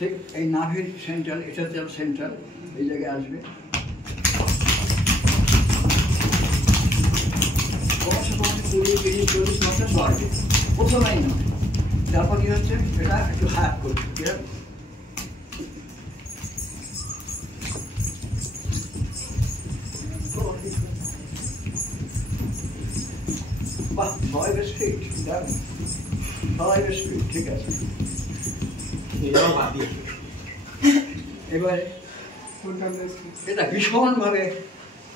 ঠিক এই নাভির সেন্ট্রাল, এটা হচ্ছে সেন্ট্রাল, এই জায়গায় আসবে। কমসে কম 20-40 মাসে বাড়বে, প্রথমেই নয়। তারপর কি হচ্ছে, এটা একটু হাত করছে, ঠিক আছে? বাহ, সবাই বেশ ফিট, সবাই বেশ ফিট, ঠিক আছে। এবারে এটা ভীষণভাবে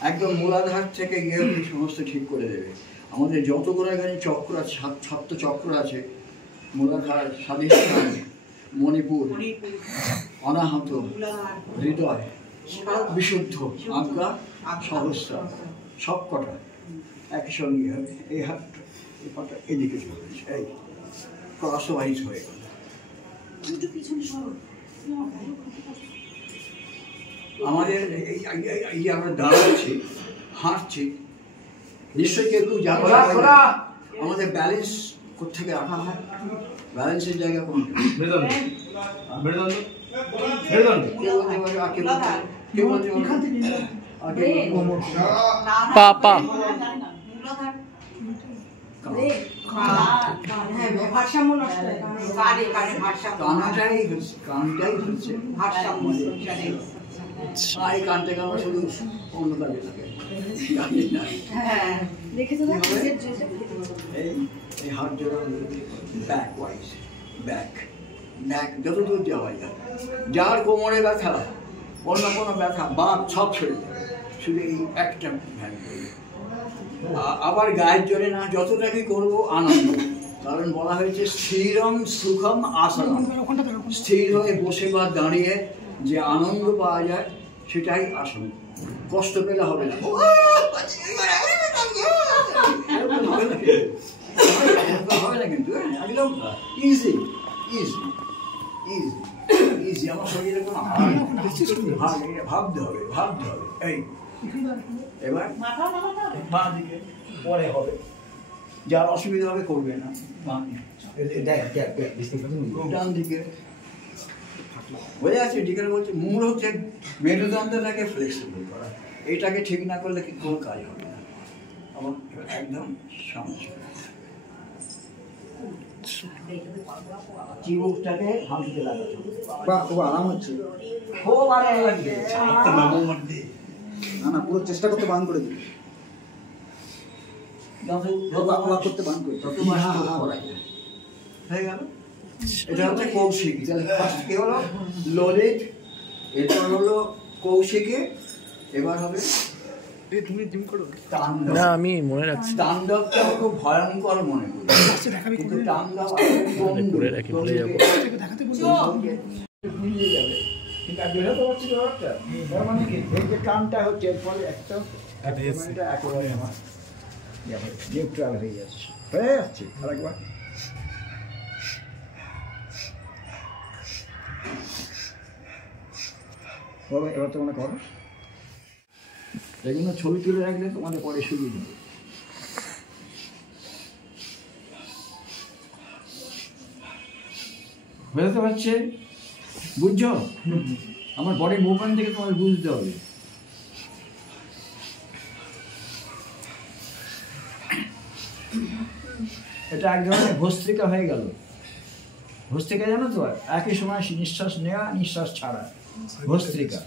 একদম মূলাধার থেকে গিয়ে সমস্ত ঠিক করে দেবে। আমাদের যতগুলো এখানে চক্র আছে, 7 চক্র আছে, মূলাধার, স্বাধিষ্ঠান, মণিপুর, অনাহত, হৃদয়, বিশুদ্ধ, আজ্ঞা, সহস্র, সব কটা একসঙ্গে হবে। এই হাতটা, এই পাটা এদিকে চলে, এই ক্রসওয়াইজ হয়ে গেল। আমাদের এই যে আমরা দাঁড়াচ্ছি, হাঁটছি, নিশ্চয়ই কেউ জানো আমাদের ব্যালেন্স কোথেকে রাখা হয়? ব্যালেন্সের জায়গা কোনটা? কানটাই হচ্ছে এই কান থেকে আমরা শুধু অন্য কাজে লাগে। এই হাত জোড়া ব্যাক ওয়াইজ, ব্যাক যত দূর যাওয়া যায়। যার কোমরে ব্যথা, অন্য কোনো ব্যথা, বাপ সব ছেড়ে যাবে, শুধু এই একটা ভ্যান করবে। আবার গায়ের জোরে না, যতটাকে করবো আনন্দ। কারণ বলা হয়েছে স্থিরম সুখম আসনম, স্থির হয়ে বসে বা দাঁড়িয়ে যে আনন্দ পাওয়া যায় সেটাই আসন। কষ্ট পেলে হবে না, হবে না কিন্তু একদম ইজি ইজি ইজি ইজি। আমার শরীরে কোনো ভাবতে হবে, ভাবতে হবে। এই এবার বাঁ দিকে পরে হবে, যার অসুবিধা হবে করবে না। ডান দিকে বোঝা যাচ্ছে, ঠিক আছে বলছে। মূল হচ্ছে মেরুদণ্ডটাকে ফ্লেক্সিবল করা, এইটাকে ঠিক না করলে কি কোনো কাজ হবে না। আমার একদম সমস্যা, চিবুকটাকে হাঁটুতে লাগাতে হবে। বাহ, খুব আরাম হচ্ছে, খুব আরাম লাগবে। না না, পুরো চেষ্টা করতে বান করে দিই, করতে বান করে হয়ে গেল। এটা হচ্ছে কৌশিক। কি হলো? ললিত, এটা হলো কৌশিকে। এবার হবে তাণ্ডব। আমি মনে রাখছি, তাণ্ডবটা খুব ভয়ঙ্কর মনে করি, কিন্তু তাণ্ডব করে রাখি, ভুলে যাবো। মিলিয়ে যাবে, কিন্তু বেরোতে পারছি ব্যাপারটা। তার মানে কি, এই যে কানটা হচ্ছে এরপরে একটা একেবারে আমার নিউট্রাল হয়ে যাচ্ছে, আরেকবার। বলো, এবার তোমরা করো। এগুলো ছবি তুলে রাখলে তোমাদের পরে সুবিধা হবে। বুঝতে পারছে? বুঝছো? আমার বডির মুভমেন্ট থেকে তোমাদের বুঝতে হবে। এটা এক ধরনের ভস্ত্রিকা হয়ে গেল। ভস্ত্রিকা জানো তো, একই সময় নিঃশ্বাস নেওয়া, নিঃশ্বাস ছাড়া, ভস্ত্রিকা।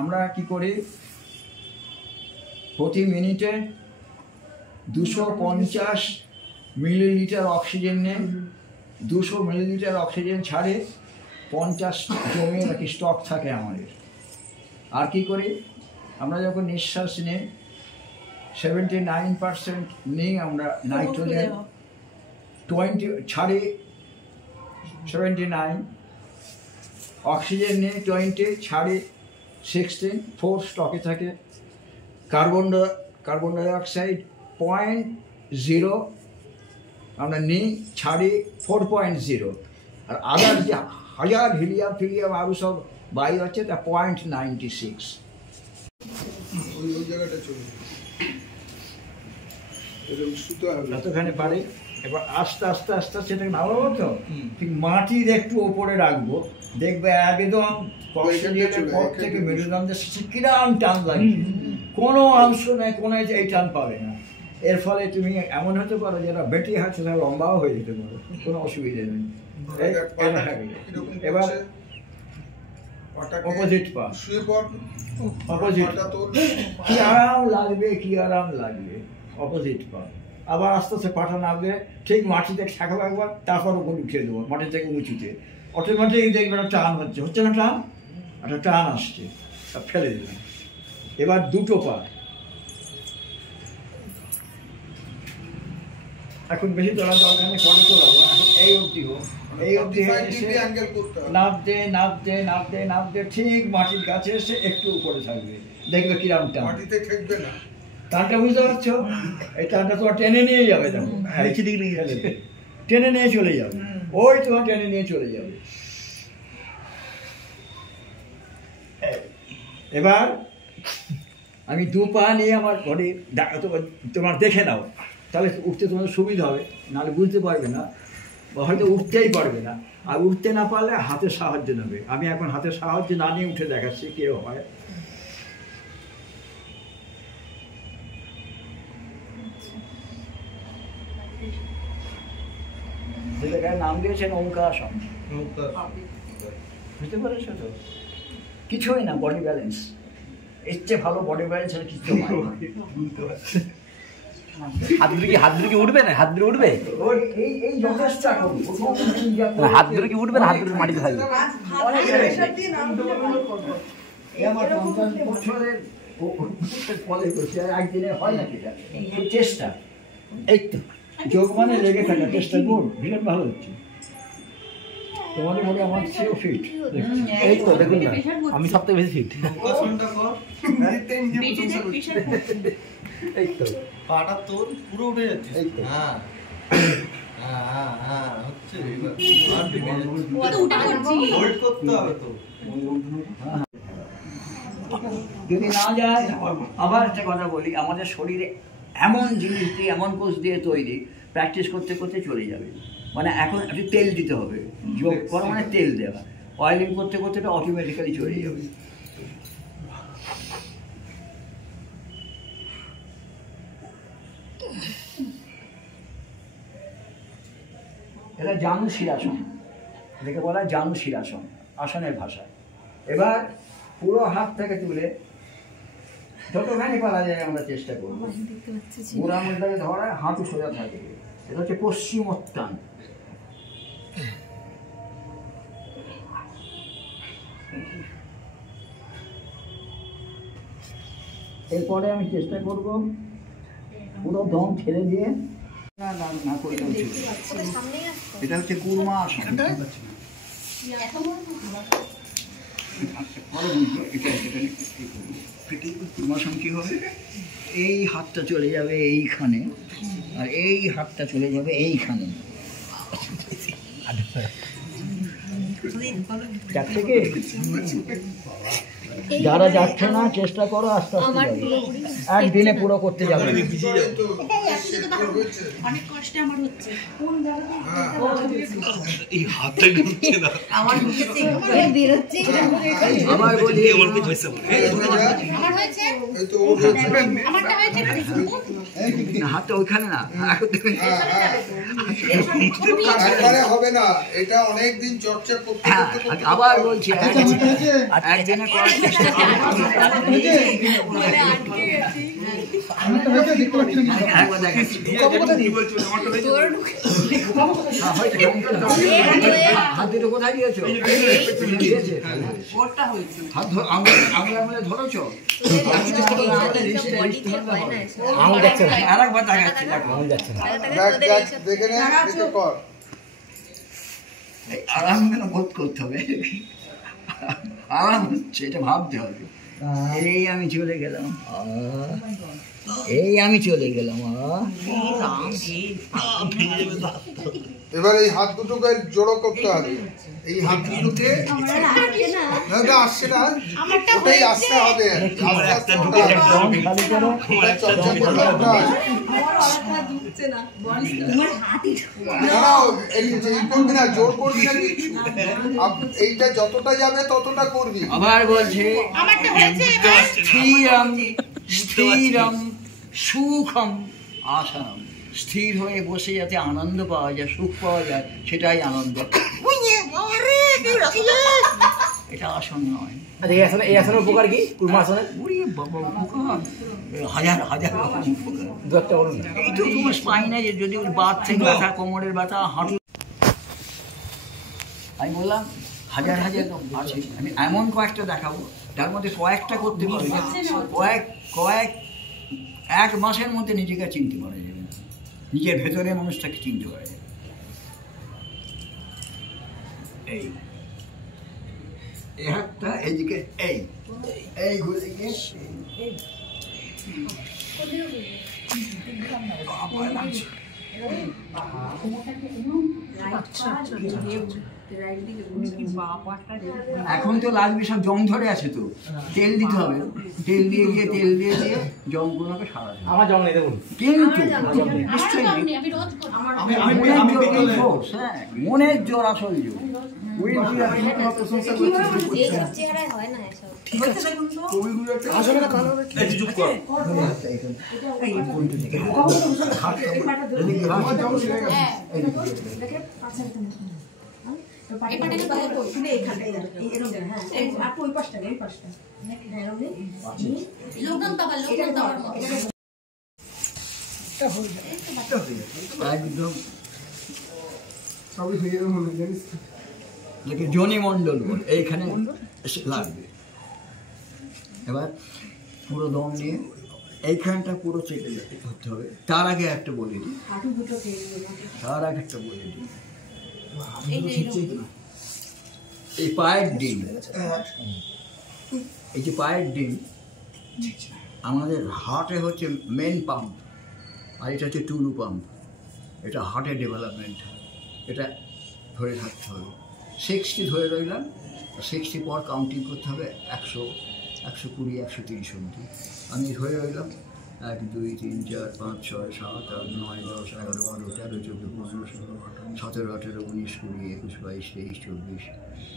আমরা কি করি, প্রতি মিনিটে 250 মিলিলিটার অক্সিজেন নেই, 200 মিলিলিটার অক্সিজেন ছাড়ে, 50 জমিয়ে রাখি, স্টক থাকে আমাদের। আর কি করি, আমরা যখন নিঃশ্বাস নিই 79% নিই আমরা নাইট্রোজেন, 20 ছাড়ি 79, অক্সিজেন নিই 20, ছাড়ি 16, 4 স্টকে থাকে। কার্বন ডাইঅক্সাইড 0.0 আমরা নিই, ছাড়ি 4.0। আর আদার যে হাজার হিলিয়াম ফিলিয়াম আরও সব বায়ু আছে তা 0.96। জায়গাটা চলে এরকম সুতো হবে যতখানি পারি। এবার আস্তে আস্তে আস্তে আস্তে সেটাকে নামাবো তো, ঠিক মাটির একটু ওপরে রাখবো, দেখবে একদম পর থেকে মেরুদণ্ডের কিরাম টান লাগবে, কোনো অংশ নেই, কোনো এই টান পাবে না। এর ফলে তুমি এমন হতে পারো যেটা বেটি হাঁটছে তাহলে লম্বাও হয়ে যেতে পারো, কোনো অসুবিধা নেই। এবার অপোজিট পা, অপোজিট, কি আরাম লাগবে, কি আরাম লাগবে, অপোজিট পা। আবার আস্তে আস্তে পাটা নামবে, ঠিক মাটিতে ঠেকাবো একবার, তারপর ওপর উঠিয়ে দেবো মাটি থেকে উঁচুতে। অটোমেটিক দেখবে একটা টান হচ্ছে না, টান, একটা টান আসছে, ফেলে দিলাম। এবার দুটো পা, এখন বেশি তোলার দরকার নেই, পরে তোলাবো। এখন এই অবধি হোক, এই অবধি নামতে নামতে নামতে নামতে ঠিক মাটির কাছে এসে একটু উপরে থাকবে, দেখবে কিরাম টান, মাটিতে ঠেকবে না। টানটা বুঝতে পারছো? এই টানটা তোমার টেনে নিয়ে যাবে, দেখো টেনে নিয়ে চলে যাবে, ওই তোমার টেনে নিয়ে চলে যাবে। এবার আমি দু পা নিয়ে আমার বডি তোমার দেখে নাও, তাহলে উঠতে তোমার সুবিধা হবে, নাহলে বুঝতে পারবে না, হয়তো উঠতেই পারবে না। আর উঠতে না পারলে হাতের সাহায্য নেবে। আমি এখন হাতের সাহায্য না নিয়ে উঠে দেখাচ্ছি কেউ হয়। যেটাকে নাম দিয়েছেন ওঙ্কারাসন, বুঝতে পেরেছো তো? কিছুই না, বডি ব্যালেন্স। এর চেয়ে ভালো বডি ব্যালেন্স আর কিছু হাত ধরে কি উঠবে না? হাত ধরে উঠবে, এই যথেষ্ট। হাত ধরে কি উঠবে না? হাত ধরে মাটিতে থাকবে। আমার 50 বছরের ফলে করছে, একদিনে হয় না, সেটা চেষ্টা। এই তো যোগ মানে লেগে থাকা, চেষ্টা করুন, ভীষণ ভালো হচ্ছে। তোমাদের মনে আমার চেয়েও ফিট। এই তো দেখুন না, আমি সব থেকে বেশি ফিট। এই তো পাটা তোর পুরো উঠে যাচ্ছে। হ্যাঁ হ্যাঁ হ্যাঁ হচ্ছে, হোল্ড করতে হবে তো। যদি না যায়, আবার একটা কথা বলি, আমাদের শরীরে এমন জিনিস দিয়ে, এমন কোষ দিয়ে তৈরি, প্র্যাকটিস করতে করতে চলে যাবে। মানে এখন একটু তেল দিতে হবে, যোগ করা মানে তেল দেওয়া, অয়েলিং করতে করতে এটা অটোমেটিক্যালি চলে যাবে। এটা জানু শিরাসন, এটাকে বলা হয় জানু শিরাসন আসনের ভাষায়। এবার পুরো হাত থেকে তুলে যতখানি পারা যায় আমরা চেষ্টা করবো, গোড়ার মধ্যে ধরা, হাঁটু সোজা থাকে। এটা হচ্ছে পশ্চিমোত্তান। এরপরে আমি চেষ্টা করব পুরো দম ছেড়ে দিয়ে না করলে উচিত। এটা হচ্ছে কুর্মা আসন। কুর্মাসন কি হবে? এই হাতটা চলে যাবে এইখানে, আর এই হাতটা চলে যাবে এইখানে। যাচ্ছে কি? যারা যাচ্ছে না চেষ্টা করো, আস্তে আস্তে একদিনে পুরো করতে যাবে। অনেক কষ্টে আমার হচ্ছে। এই হাতটা ঢুকছে না, আমার ঢুকেছে, বের হচ্ছে। আবার বলি, আমার হয়েছে, আমারটা হয়েছে না, হাতটা ওইখানে না, একবারে হবে না, এটা অনেক দিন চর্চা করতে করতে। আবার বলছি, একদিনে করার চেষ্টা করো। একবার দেখাচ্ছি, হাত দুটো কোথায় দিয়েছো? ধরেছো? আরেকবার দেখাচ্ছি, আরাম কেন বোধ করতে হবে? আরাম হচ্ছে, এটা ভাবতে হবে। এই আমি চলে গেলাম, এই আমি চলে গেলাম। এবার এই হাত দুটোকে জড়ো করতে হবে, এই হাত দুটোকে না আসছে না, ওটাই আসতে হবে, আস্তে আস্তে করবি না, জোর করবি না কিছু, এইটা যতটা যাবে ততটা করবি। আবার বলছে স্থিরম স্থিরম সুখম আসনম, স্থির হয়ে বসে যাতে আনন্দ পাওয়া যায়, সুখ পাওয়া যায়, সেটাই আনন্দ, এটা আসন নয়। এই আসনের উপকার কি? কুর্মাসনের হাজার হাজার রকম উপকার। এই তো তোমার স্পাইনে যদি বাত থেকে ব্যথা, কোমরের ব্যথা, হাঁটু, আমি বললাম হাজার হাজার আছে, আমি এমন কয়েকটা দেখাবো তার মধ্যে কয়েকটা করতে পারবে, কয়েক এক মাসের মধ্যে নিজেকে চিনতে পারা যাবে, নিজের ভেতরে মানুষটাকে চিনতে পারা যাবে। এই হাতটা এইদিকে, এই ঘুরে গিয়ে এখন তো লাগবে, সব জং ধরে আছে, তো তেল দিতে হবে, তেল দিয়ে জংগুলোকে সারাতে হবে। আমার জং নেই দেখুন, কিন্তু মনের জোর, আসল জোর। একদম জনি মন্ডল এইখানে লাগবে। এবার পুরো দম নিয়ে এইখানটা পুরো চেপে ধরতে হবে। তার আগে একটা বলে দিই, এই পায়ের ডিম, এই যে পায়ের ডিম আমাদের হার্টে হচ্ছে মেন পাম্প, আর এটা হচ্ছে টুলু পাম্প, এটা হার্টের ডেভেলপমেন্ট, এটা ধরে থাকতে হবে। 60 ধরে রইলাম, 60 পর কাউন্টিং করতে হবে 100, 120, 130 অবধি। আমি ধরে রইলাম 1, 2, 3, 4, 5, 6, 7, 8, 9, 10, 11, 12, 13, 14, 15, 16, 17, 18, 19, 20, 21, 22, 23, 24,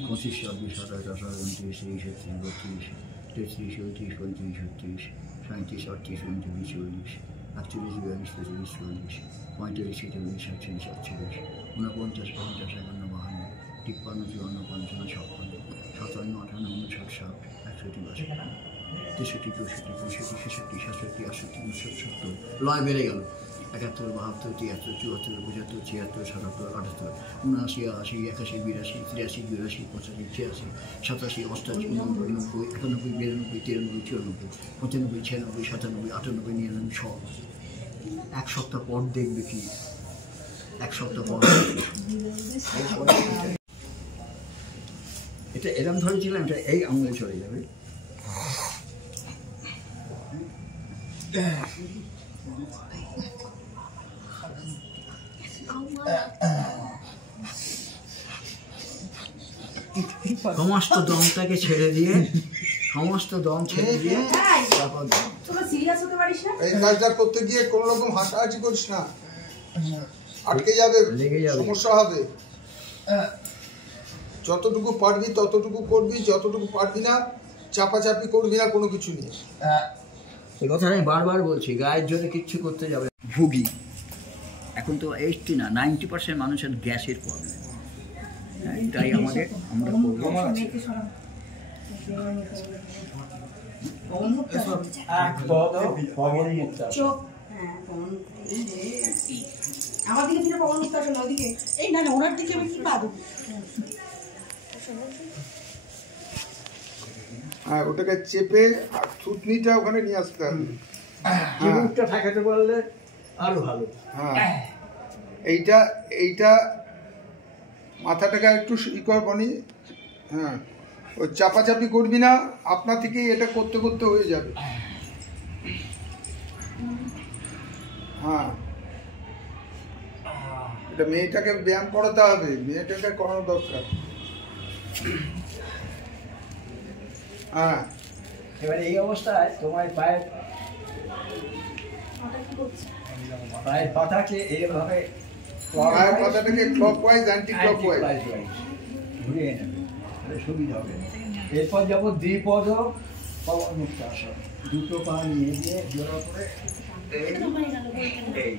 25, 26, 27, 28, 29, 30, 31, 32, 33, 34, 35, 36, 37, 38, 39, 40, 41, 42, 43, 44, 45, 46, 47, 48, 49, 50, 51, 52, 53, 54, 55, 56, 57, 58, 59, 60, 61, 62, 63, 64, 65, 66, 67, 68, 69, 70, লয় বেড়ে গেল। 71, 72, 73, 74, 75, 76, 77, 78, 79, 80, 81, 82, 83, 84, 85, 86, 87, 88, 89, 90, 91, 92, 93, 94, 95, 96, 97, 98, 99, 100। এক সপ্তাহ পর দেখবে কি, এক সপ্তাহ পর এটা এরম ধরেছিলাম, এটা এই আঙুলে চলে যাবে। সমস্ত দমটাকে ছেড়ে দিয়ে, সমস্ত দম ছেড়ে দিয়ে তারপর এই কাজটা করতে গিয়ে কোনো রকম হাসাহাসি করিস না, আটকে যাবে, সমস্যা হবে। যতটুকু পারবি ততটুকু করবি, যতটুকু পারবি না চাপাচাপি করবি না কোনো কিছু নিয়ে। এই কথা আমি বারবার বলছি, গায়ের জোরে কিচ্ছু করতে যাবে। ভুগি এখন তো 80 না 90% মানুষের গ্যাসের প্রবলেম, তাই আমরা আমার দিকে ফিরে পবন মুক্ত আসলে ওদিকে, এই না ওনার দিকে আমি কি পাবো। হ্যাঁ, ওটাকে চেপে আর থুতনিটা ওখানে নিয়ে আসতে হবে, মুখটা ঠেকাতে পারলে আরো ভালো। হ্যাঁ, এইটা মাথাটাকে একটু ই কর বনি। হ্যাঁ, ওই চাপাচাপি করবি না, আপনা থেকেই এটা করতে করতে হয়ে যাবে। হ্যাঁ, এটা মেয়েটাকে ব্যায়াম করাতে হবে, মেয়েটাকে করানো দরকার। হ্যাঁ, এবার এই অবস্থায় তোমার পায়ের পাতাকে এইভাবে পায়ের পাতাটাকে ক্লকওয়াইজ অ্যান্টি ক্লকওয়াইজ ঘুরিয়ে নেবে, সুবিধা হবে। এরপর যাবো দ্বিপদ পবনমুক্তাসন। দুটো পা নিয়ে গিয়ে জোড়া করে এই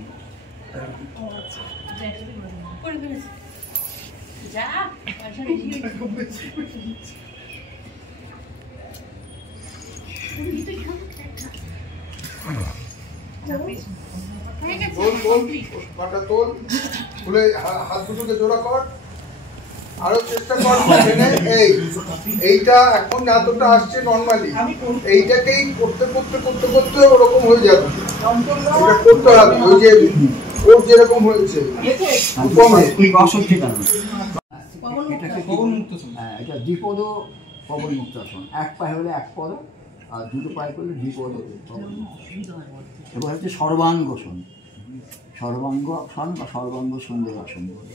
পাটা তোল, খুলে হাত দুটোকে জোড়া কর, আরো চেষ্টা কর। এইটা এখন যতটা আসছে নর্মালি, এইটাকেই করতে করতে করতে করতে ওরকম হয়ে যাবে। এটা করতে হবে ওই যে ওর যেরকম হয়েছে। হ্যাঁ, এটা দ্বিপদ পবনমুক্তাসন। এক পায়ে হলে এক পদ, আর দুটো পায়ে করলে দ্বিপদ পবনমুক্তাসন। এবার হচ্ছে সর্বাঙ্গসন। সর্বাঙ্গসন বা সর্বাঙ্গ সুন্দরাসন বলে।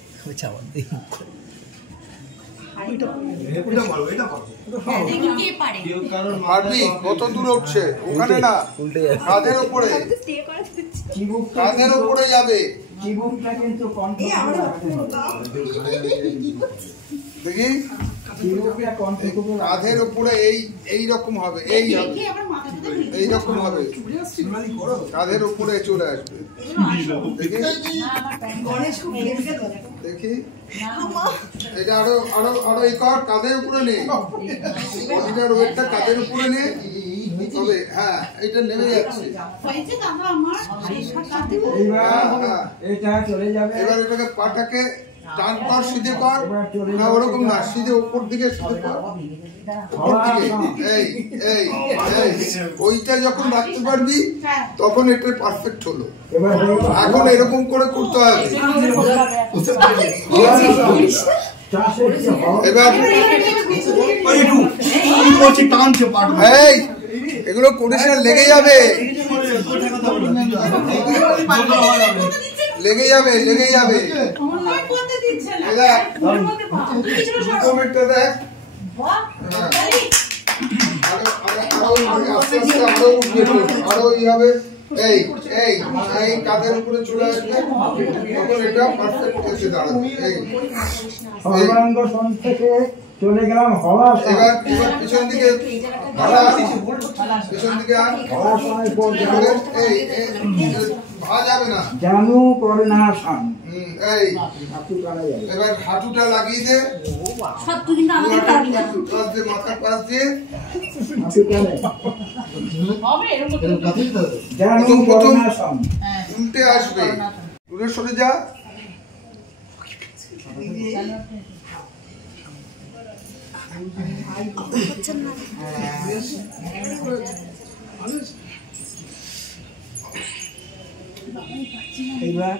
পারবি? কত দূর উঠছে? ওখানে না, কাঁধের উপরে, কাঁধের উপরে যাবে। চিবুকটা কিন্তু দেখি কাঁধের উপরে এই রকম হবে, এই হবে, এই রকম হবে, কাঁধের উপরে চলে আসবে। দেখি দেখি এটা আরো আরো আরো এই কর, কাঁধের উপরে নে, বডিটার ওয়েটটা কাঁধের উপরে নে। তবে হ্যাঁ, এটা নেমে যাচ্ছে। এবার এটাকে পাটাকে টান কর, সিধে কর। না ওরকম না, সিধে উপর দিকে সিধে কর, উপর দিকে। এই এই এই ওইটা যখন রাখতে পারবি তখন এটা পারফেক্ট হলো। এখন এরকম করে করতে হবে। এবার এই এগুলো করিস না, লেগে যাবে, লেগে যাবে, লেগে যাবে। দেখ আরো ই হবে। এই এই এই কাঁধের উপরে চলে আসবে, তখন এটা পারফেক্ট এসে দাঁড়াবে। এই থেকে চলে গেলাম হওয়া। এবার এবার পিছন দিকে পিছন দিকে ভালো যাবে না, জানু করে না সান। এই এবার হাঁটুটা লাগিয়ে দে, মাথার পাশ দিয়ে প্রথম উল্টে আসবে। দূরে সরে যা, এইবার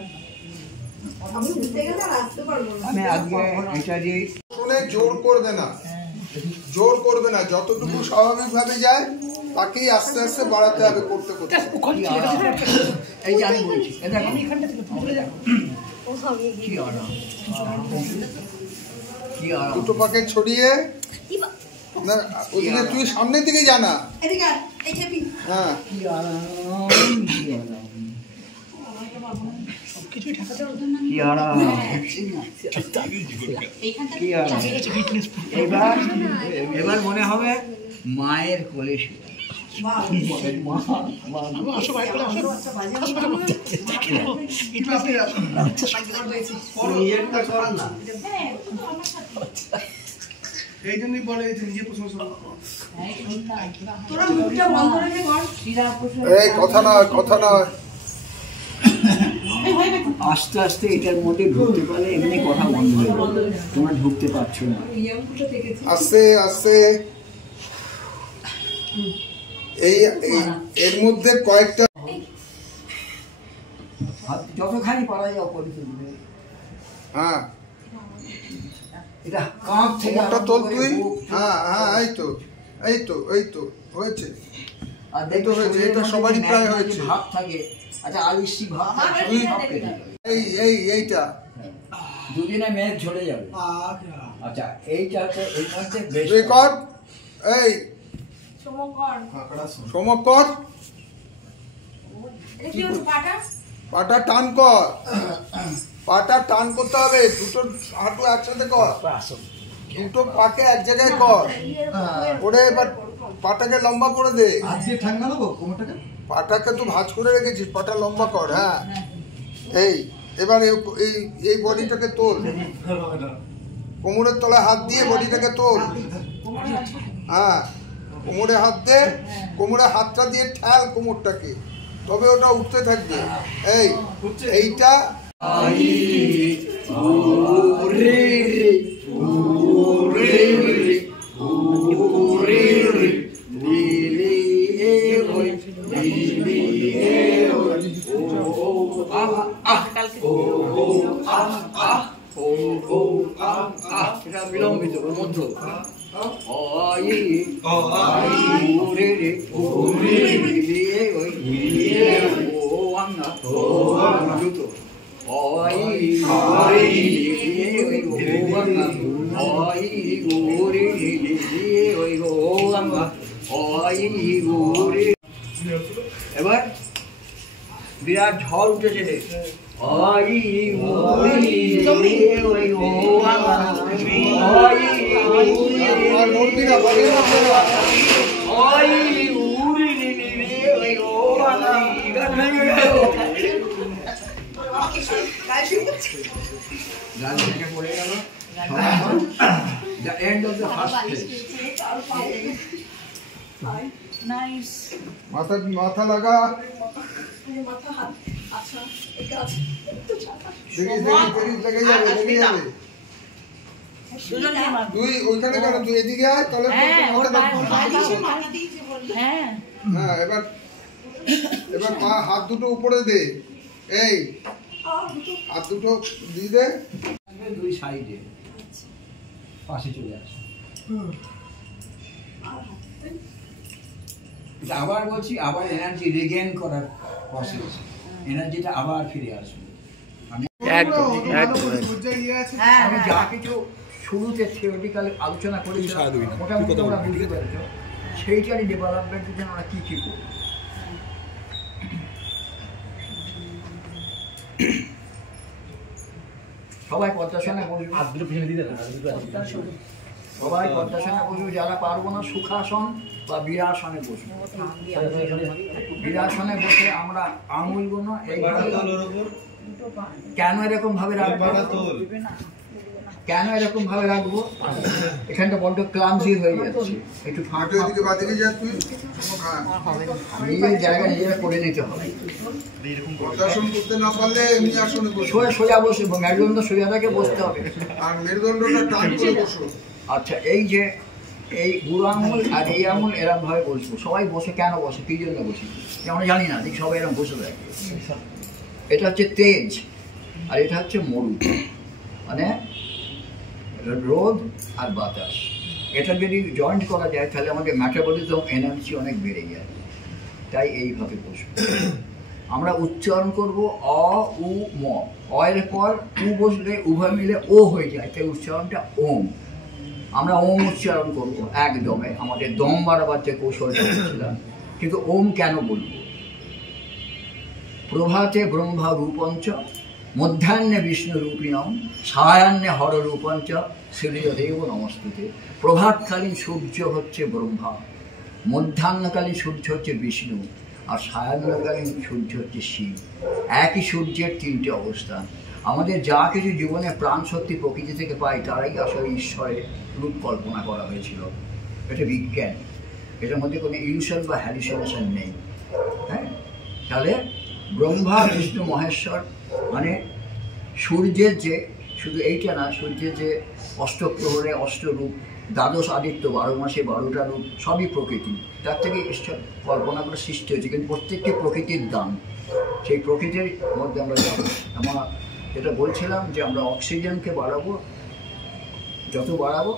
আমি আজকে এটা যে শুনে জোর করবে না, জোর করবে না, যতটুকু স্বাভাবিক ভাবে যায় তাকেই আস্তে আস্তে বাড়াতে হবে করতে করতে। এই যে আমি বলছি দুটো পাকে ছড়িয়ে না, ওদিকে তুই সামনের দিকে জানা। হ্যাঁ এবার মনে হবে মায়ের কোলে এই জন্যই বলে নিজে কথা না, কথা না। আস্তে আস্তে এটার মধ্যে ঢুকতে পারলে এমনি কথা বন্ধ হয়ে যাবে, তোমরা ঢুকতে পারছো না। আস্তে আস্তে এই এর মধ্যে কয়েকটা যতখানি পারা যায় অপরিচিত। হ্যাঁ এটা কাঁধ থেকে তোল তুই। হ্যাঁ হ্যাঁ এই তো এই তো এই তো হয়েছে। আর দেখো এটা সবারই প্রায় হয়েছে। ভাব থাকে, আচ্ছা আলিশি ভাব এইটা দুদিনে মেঘ ঝরে যাবে। আচ্ছা এইটা তো এই মধ্যে বেশ রেকর্ড। এই সমকর পাটা টান কর, পাটা টান করতে হবে, দুটো হাঁটু একসাথে কর, দুটো পাকে এক জায়গায় কর, ওরে এবার পাটাকে লম্বা করে দে। পাটাকে তো ভাঁজ করে রেখেছিস, পাটা লম্বা কর। হ্যাঁ এই এবার এই বডিটাকে তোল, কোমরের তলায় হাত দিয়ে বডিটাকে তোল। হ্যাঁ কোমরে হাত দে, কোমরে হাতটা দিয়ে ঠেল কোমরটাকে, তবে ওটা উঠতে থাকবে। এইটা বিলম্বিত মধ্য এবার বিরাট ঝড় উঠেছে রে। পড়ে গেল। The end of the first phase. Nice. মাথা লাগা, আচ্ছা লেগে যাবে। তুই ওইখানে কেন, তুই এদিকে আয়, তাহলে হ্যাঁ এবার হাত দুটো উপরে দে। এই হাত দুটো দিয়ে দে, দুই সাইডে পাশে চলে আসে। আবার বলছি, আবার এনার্জি রিগেইন করার প্রসেস, এনার্জিটা আবার ফিরে আসবে। আমি যা কিছু শুরুতে থিওরিটিক্যাল আলোচনা করেছিলাম মোটামুটি তোমরা বুঝতে পেরেছো, সেইটারই ডেভেলপমেন্টের জন্য আমরা কী কী করব। সবাই পদ্মাসনে বসবে, সবাই পদ্মাসনে বসবে, যারা পারবো না সুখাসন বা বীরাসনে বসবে। বীরাসনে বসে আমরা আঙুলগুলো এইভাবে কেন এরকম ভাবে রাখবো, কেন এরকম ভাবে রাখবো, এখানটা বড্ড ক্লামজি হয়ে যাচ্ছে, একটু ফাঁকা নিজের জায়গা নিজেরা করে নিতে হবে। সোজা বসে মেরুদণ্ড সোজা থাকে বসতে হবে। আচ্ছা এই যে এই বুড়ো আঙুল আর এই আঙুল এরকম ভাবে বসবো। সবাই বসে কেন বসে, কি জন্য বসি আমরা জানি না, ঠিক সবাই এরকম বসে থাকে। এটা হচ্ছে তেজ আর এটা হচ্ছে মরু, মানে রোদ আর বাতাস। এটা যদি জয়েন্ট করা যায় তাহলে আমাদের মেটাবলিজম এনার্জি অনেক বেড়ে যায়। তাই এইভাবে বসবো। আমরা উচ্চারণ করব অ উ ম, অ এর পর উ বসলে উভয় মিলে ও হয়ে যায়, তাই উচ্চারণটা ওম। আমরা ওম উচ্চারণ করবো একদমে, আমাদের দম বাড়াবার যে কৌশলটা বলছিলাম। কিন্তু ওম কেন বলবো? প্রভাতে ব্রহ্মা রূপঞ্চ, মধ্যাহ্নে বিষ্ণু রূপিণম, সায়াহ্নে হর রূপঞ্চ, শ্রীদেব নমস্তুতে। প্রভাতকালীন সূর্য হচ্ছে ব্রহ্মা, মধ্যাহ্নকালীন সূর্য হচ্ছে বিষ্ণু, আর সায়াহ্নকালীন সূর্য হচ্ছে শিব। একই সূর্যের তিনটে অবস্থান। আমাদের যা কিছু জীবনে প্রাণ শক্তি প্রকৃতি থেকে পাই তারাই আসলে ঈশ্বরের রূপ কল্পনা করা হয়েছিল। এটা বিজ্ঞান, এটার মধ্যে কোনো ইলুশন বা হ্যালুসিনেশন নেই। হ্যাঁ, তাহলে ব্রহ্মা বিষ্ণু মহেশ্বর মানে সূর্যের যে শুধু এইটা না, সূর্যের যে অষ্টপ্রহরে অষ্টরূপ, দ্বাদশ আদিত্য, 12 মাসে 12টা রূপ, সবই প্রকৃতি। তার থেকে ঈশ্বর কল্পনা করে সৃষ্টি হয়েছে, কিন্তু প্রত্যেকটি প্রকৃতির দান। সেই প্রকৃতির মধ্যে আমরা যাব। আমরা যেটা বলছিলাম যে আমরা অক্সিজেনকে বাড়াবো, যত বাড়াবো,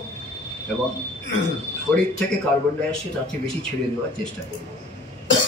এবং শরীর থেকে কার্বন ডাইঅক্সাইড তার চেয়ে বেশি ছেড়ে দেওয়ার চেষ্টা করবো।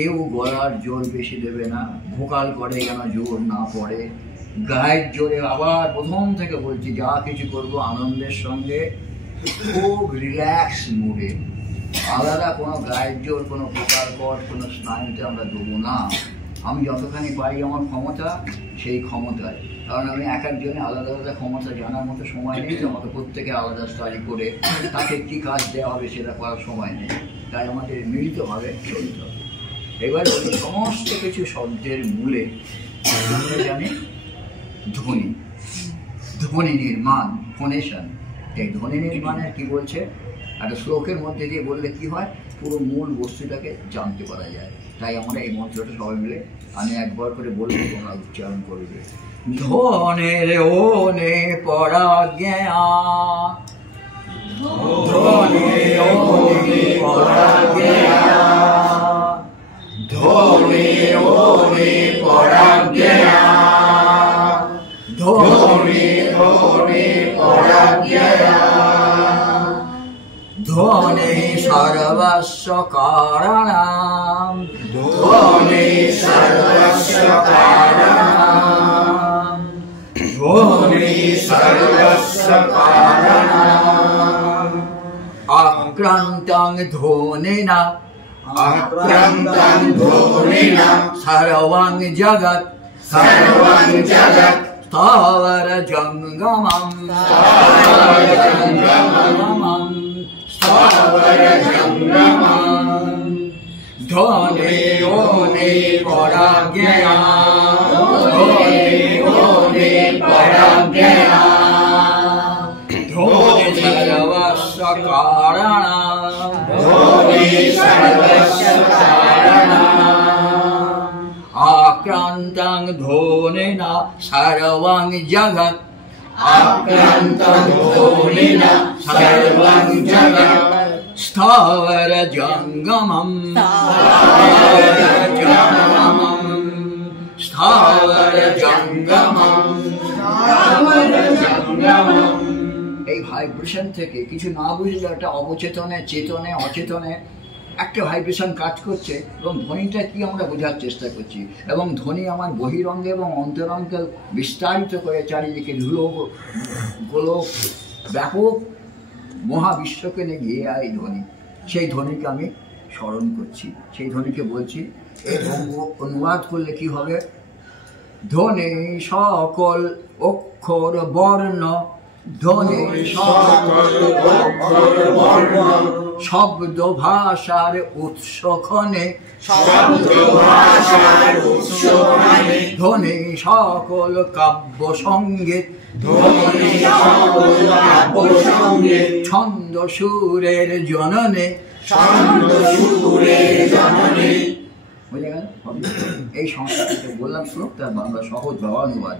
কেউ গলার জোর বেশি দেবে না, ভোকাল করে যেন জোর না পড়ে, গায়ের জোরে আবার প্রথম থেকে বলছি যা কিছু করবো আনন্দের সঙ্গে, খুব রিল্যাক্স মুডে, আলাদা কোনো গায়ের জোর, কোনো ভোকাল কর, কোনো স্নায়ুতে আমরা দেবো না। আমি যতখানি পারি আমার ক্ষমতা সেই ক্ষমতায়, কারণ আমি এক একজনে আলাদা আলাদা ক্ষমতা জানার মতো সময় নেই, তো আমাকে প্রত্যেকে আলাদা স্টাডি করে তাকে কী কাজ দেওয়া হবে সেটা করার সময় নেই, তাই আমাদের মিলিতভাবে চলতে হবে। এবার ওই সমস্ত কিছু শব্দের মূলে আমরা জানি ধ্বনি, ধ্বনি নির্মাণ, ফোনেশন। এই ধ্বনি নির্মাণের কি বলছে, একটা শ্লোকের মধ্যে দিয়ে বললে কি হয়, পুরো মূল বস্তুটাকে জানতে পারা যায়। তাই আমরা এই মন্ত্রটা সবাই মিলে, আমি একবার করে বলবো, তোমরা উচ্চারণ করবে। ধ্বনের ওনে পরাজ্ঞা, ধ্বনের ওনে পরাজ্ঞা, ধ্বনের ওনে পরাজ্ঞা, ধ্বনের ওনে পরাজ্ঞা, ধ্বনি সর্বস্ব কারণম, ধ্বনি সর্বস্ব কারণম, ধ্বনি সর্বস্ব কারণম, আক্রান্তং ধ্বনিনা, আক্রান্তং ধ্বনিনা সর্বং জগৎ, সর্বং জগৎ স্থাবর জঙ্গমম, স্থাবর জঙ্গমম, স্থাবর জঙ্গমম, ধ্বনি ওনে পরাজ্ঞা, ধ্বনি ওনে পরাজ্ঞা, ধ্বনি সর্বস্ব কারণম, ধ্বনি সর্বস্ব কারণম, আক্রান্তং ধ্বনিনা সর্বং জগৎ, আক্রান্তং ধ্বনিনা সর্বং জগৎ স্থাবর জঙ্গমম, স্থাবর জঙ্গমম, স্থাবর জঙ্গমম, স্থাবর জঙ্গমম। এই ভাইব্রেশন থেকে কিছু না বুঝলে একটা অবচেতনে, চেতনে, অচেতনে একটা ভাইব্রেশন কাজ করছে, এবং ধ্বনিটা কি আমরা বোঝার চেষ্টা করছি, এবং ধ্বনি আমার বহিরঙ্গে এবং অন্তরঙ্গে বিস্তারিত করে চারিদিকে গোলক ব্যাপক মহাবিশ্বকে নিয়ে গিয়ে এই ধ্বনি, সেই ধ্বনিকে আমি স্মরণ করছি, সেই ধ্বনিকে বলছি। এবং অনুবাদ করলে কি হবে, ধ্বনি সকল অক্ষর বর্ণ, ধ্বনি সকল অক্ষর বর্ণ শব্দ ভাষার উৎসখনে, শব্দ ভাষার উৎসখনে ধ্বনি সকল কাব্য সঙ্গীত, ধ্বনি সকল কাব্য সঙ্গীত ছন্দ সুরের জননে, ছন্দ সুরের জননে। বুঝে গেল? এই সংস্কৃতিতে বললাম শ্লোক, তার বাংলা সহজ ভাবানুবাদ।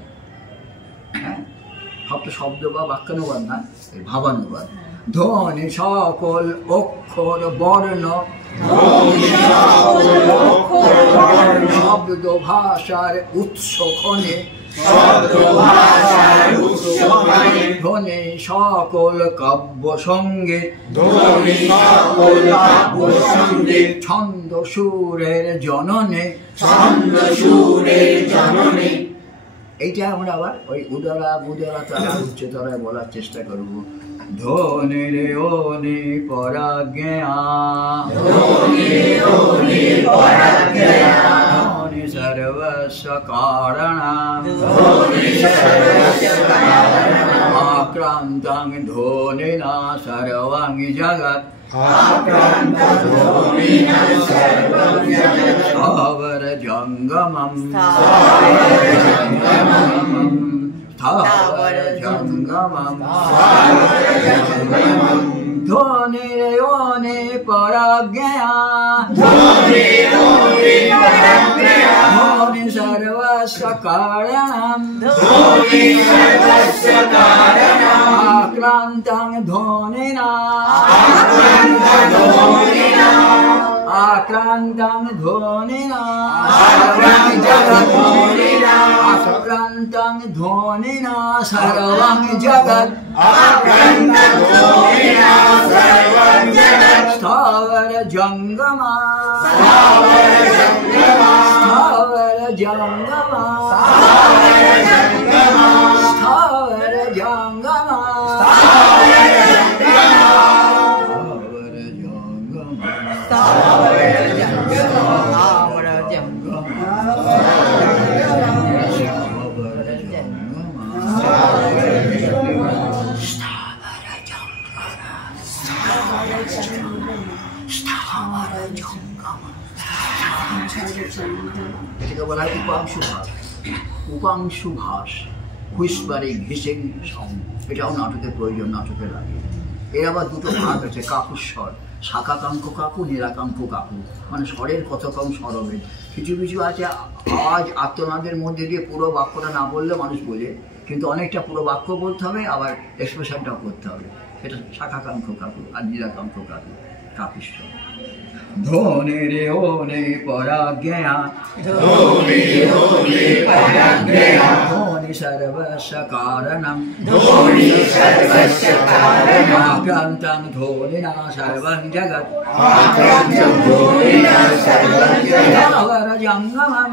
হ্যাঁ, সবটা শব্দ বা বাক্যানুবাদ না, এই ভাবানুবাদ। ধ্বনি সকল অক্ষর বর্ণ, শব্দ ভাষার উৎসখনে, ধ্বনি সকল কাব্য সঙ্গীত, ছন্দ সুরের জননে, ছন্দ সুরের জননে। এইটা আমরা আবার ওই উদারা বুদারা তারা উচ্চতরায় বলার চেষ্টা করব। ধ্বনি রে ওনি পরাজ্ঞা, ধ্বনি ওনি পরাজ্ঞা, ধ্বনি সর্বস্ব কারণম, ধ্বনি সর্বস্ব কারণম, আক্রান্তং ধ্বনিনা সর্বং জগৎ, আক্রান্তং ধ্বনিনা সর্বং জগৎ স্থাবর জঙ্গমম, স্থাবর জঙ্গমম, স্থাবর জঙ্গমম, স্থাবর জঙ্গমম। ধ্বনি রে ওনে পরাজ্ঞা, ধ্বনি ওনে পরাজ্ঞা, ধ্বনি সর্বস্ব কারণম, ধ্বনি সর্বস্ব কারণম, আক্রান্তং ধ্বনিনা, আক্রান্তং ধ্বনিনা, আক্রান্তং ধ্বনিনা, আক্রান্তং ধ্বনিনা সর্বং জগৎ, আক্রান্তং ধ্বনিনা সর্বং জগৎ স্থাবর জঙ্গমম, এটাকে বলা হয় উপাংশু ভাস। উপাংশু ভাস, হুইসপারিং, হিসিং সাউন্ড, এটাও নাটকের প্রয়োজন, নাটকে লাগে। এর আবার দুটো ভাগ আছে, কাকুর স্বর, শাখাকাঙ্ক কাকু, নিরাকাঙ্ক কাকু, মানে স্বরের কতকম স্বরভেদ। কিছু কিছু আছে আওয়াজ আত্মনাদের মধ্যে দিয়ে পুরো বাক্যটা না বললে মানুষ বোঝে, কিন্তু অনেকটা পুরো বাক্য বলতে হবে, আবার এক্সপ্রেশনটাও করতে হবে। এটা শাখাকাঙ্ক কাকু আর নিরাকাঙ্ক কাকু, কাকুর স্বর। ধনে রে ওনে পরাজ্ঞা, ধনে সর্বস্য কারণম, আক্রান্তং ধনিনা সর্বং জগৎ, স্থাবর জঙ্গমম,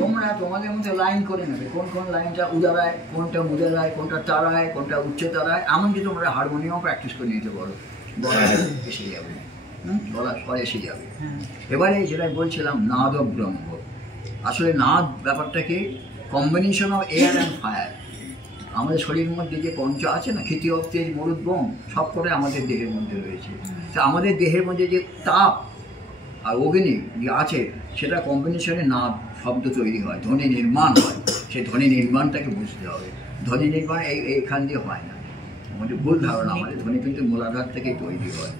তোমরা তোমাদের মধ্যে লাইন করে নেবে, কোন কোন লাইনটা উদারায়, কোনটা মুদারায়, কোনটা তারায়, কোনটা উচ্চ তারায়। এমনকি তোমরা হারমোনিয়াম প্র্যাকটিস করে নিতে পারো, গলা এসে যাবে, গলা স্বর এসে যাবে। এবারে যেটা বলছিলাম নাদ ব্রহ্ম, আসলে নাদ ব্যাপারটাকে combination of air and fire. আমাদের শরীরের মধ্যে যে পঞ্চ আছে না, ক্ষিতীয়, তেজ, মরুদ, বোম, সব করে আমাদের দেহের মধ্যে রয়েছে। তা আমাদের দেহের মধ্যে যে তাপ আর অগ্নি যে আছে, সেটা কম্বিনেশনে নাদ শব্দ তৈরি হয়, ধ্বনি নির্মাণ হয়। সেই ধ্বনি নির্মাণটাকে বুঝতে হবে। ধ্বনি নির্মাণ এইখান দিয়ে হয় না, আমাদের ভুল ধারণা। আমাদের ধ্বনি কিন্তু মূলাধার থেকেই তৈরি হয়।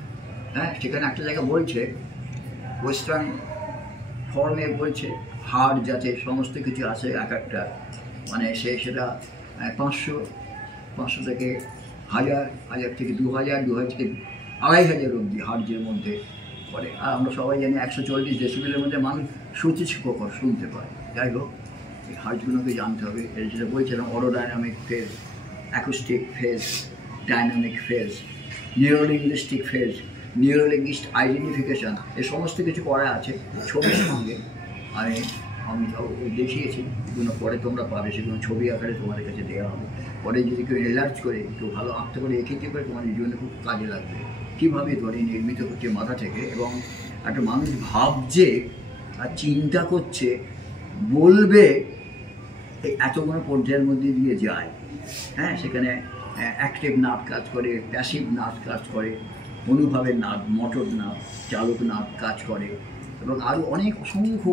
হ্যাঁ, সেখানে একটা জায়গা বলছে, ওয়েস্টার্ন ফর্মে বলছে হাড় যাতে সমস্ত কিছু আছে এক একটা, মানে সেটা 500 থেকে 1000, 1000 থেকে 2000, 2000 থেকে 2500 অব্দি হার্জের মধ্যে করে। আর আমরা সবাই জানি 140 ডেসিবেলের মধ্যে মানুষ সুচিস্পকর শুনতে পায়। যাই হোক, এই হার্জগুলোকে জানতে হবে। যেটা বলছিলাম, aerodynamic phase, acoustic phase, dynamic phase, neurolinguistic phase, neurolinguist identification, এই সমস্ত কিছু করা আছে ছবির সঙ্গে। আমি দেখিয়েছি, এগুলো পরে তোমরা পাবে, সেগুলো ছবি আকারে তোমাদের কাছে দেওয়া হবে। পরে যদি কেউ রিসার্চ করে, একটু ভালো আঁকতে করে এঁকেতে পারে, তোমাদের জীবনে খুব কাজে লাগবে। কীভাবে ধ্বনি নির্মিত হচ্ছে মাথা থেকে, এবং একটা মানুষ ভাবছে আর চিন্তা করছে, বলবে, এতগুলো পর্যায়ের মধ্যে দিয়ে যায়। হ্যাঁ, সেখানে অ্যাক্টিভ নাট কাজ করে, প্যাসিভ নাট কাজ করে, অনুভবের নাট, মোটর নাট, চালক নাট কাজ করে, এবং আরও অনেক অসংখ্য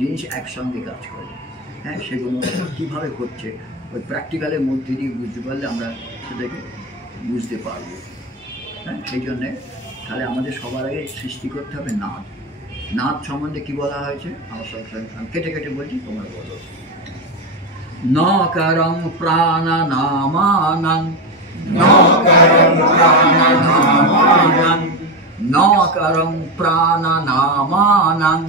জিনিস একসঙ্গে কাজ করে। হ্যাঁ, সেগুলো কীভাবে করছে ওই প্র্যাকটিক্যালের মধ্যে দিয়ে বুঝতে পারলে আমরা সেটাকে বুঝতে পারবো। হ্যাঁ, সেই জন্যে তাহলে আমাদের সবার আগে সৃষ্টি করতে হবে নাদ। নাদ সম্বন্ধে কী বলা হয়েছে আমার সঙ্গে কেটে কেটে বলছি, তোমরা বলো। নকরং প্রাণনামানং, নকরং প্রাণনামানং, নকরং প্রাণনামানং,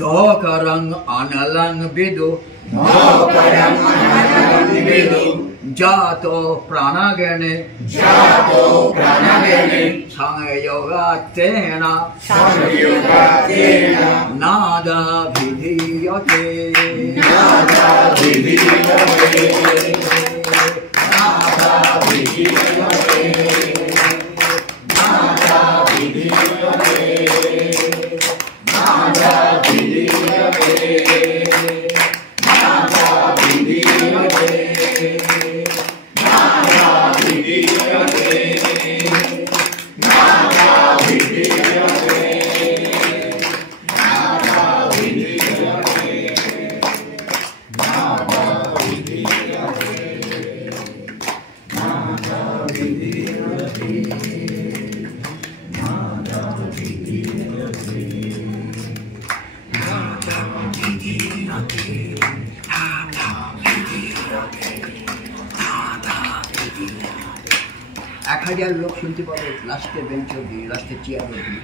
দকরং অনলং বিদু, জাতো প্রাণগণে, সংয়োগাত্তেন নাদ বিধীয়তে, লোক শুনতে পাবে লাস্টের বেঞ্চ অব্দি, লাস্টের চেয়ার অব্দি।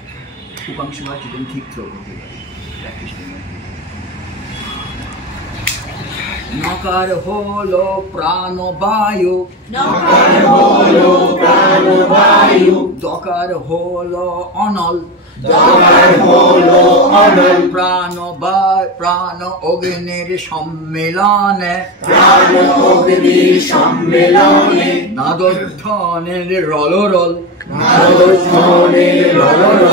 উপাংশ ভাষা যদি ঠিক থ্রো করতে পারে প্র্যাকটিস। নকার হলো প্রাণবায়ু, দকার হলো অনল, প্রাণ অগ্নির সম্মেলনে, নাদধ্বনের রলরল, নাদধ্বনের রলরল।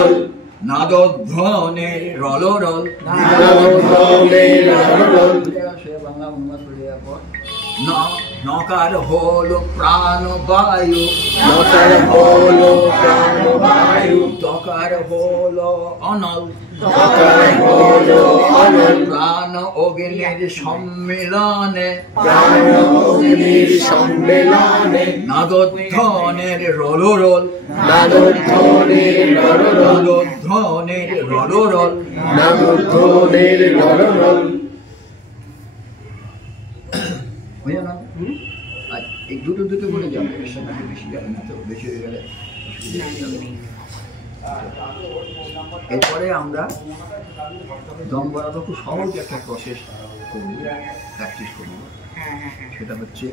বাংলা অনুবাদ করে দেওয়ার পর নকার হলো প্রাণবায়ু, দকার হলো অনল, প্রাণ অগ্নির সম্মেলনে, নাদধ্বনের রলরল, নাদধ্বনের রলরল। এই দুটো বলে যাবে, এর সঙ্গে বেশি যাবে না, তো বেশি হয়ে গেলে এরপরে আমরা দম বরাবর খুব সহজ একটা প্রসেস করব, প্র্যাকটিস করব। সেটা হচ্ছে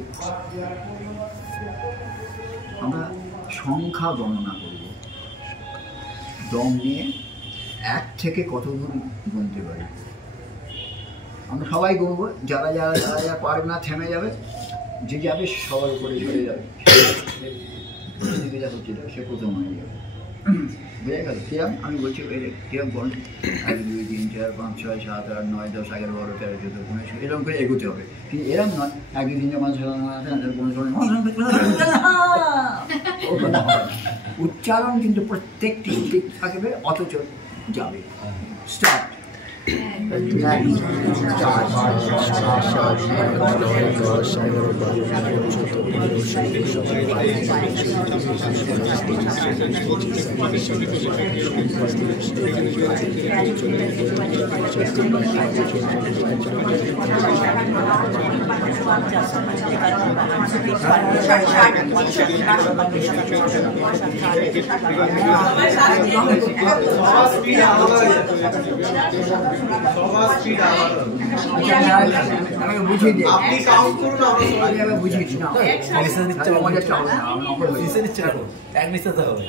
আমরা সংখ্যা গণনা করব, দম নিয়ে 1 থেকে কত দূর গুনতে পারি। আমরা সবাই গুনবো, যারা যারা যারা যারা পারবে না থেমে যাবে, যে যাবে সবার উপরে চলে যাবে, সে প্রথম হয়ে যাবে। বুঝে গেল? কিরম আমি বলছি কিরম বল, 1 2 3 4 5 6 7 8 9 10 11 12 13 14 15 এরকম করে এগোতে হবে। কিন্তু এরম নয় 1 2 3 4 5 6 7 8 উচ্চারণ কিন্তু প্রত্যেকটি ঠিক থাকবে, অথচ যাবে। স্টার্ট। বুঝিয়ে দিই, আপনি কাউন্ট করুন, আমি বুঝিয়ে দিই। না আমাদের চাও না, আমরা নিচে নিচে রাখো, এক নিচে থাকো। 5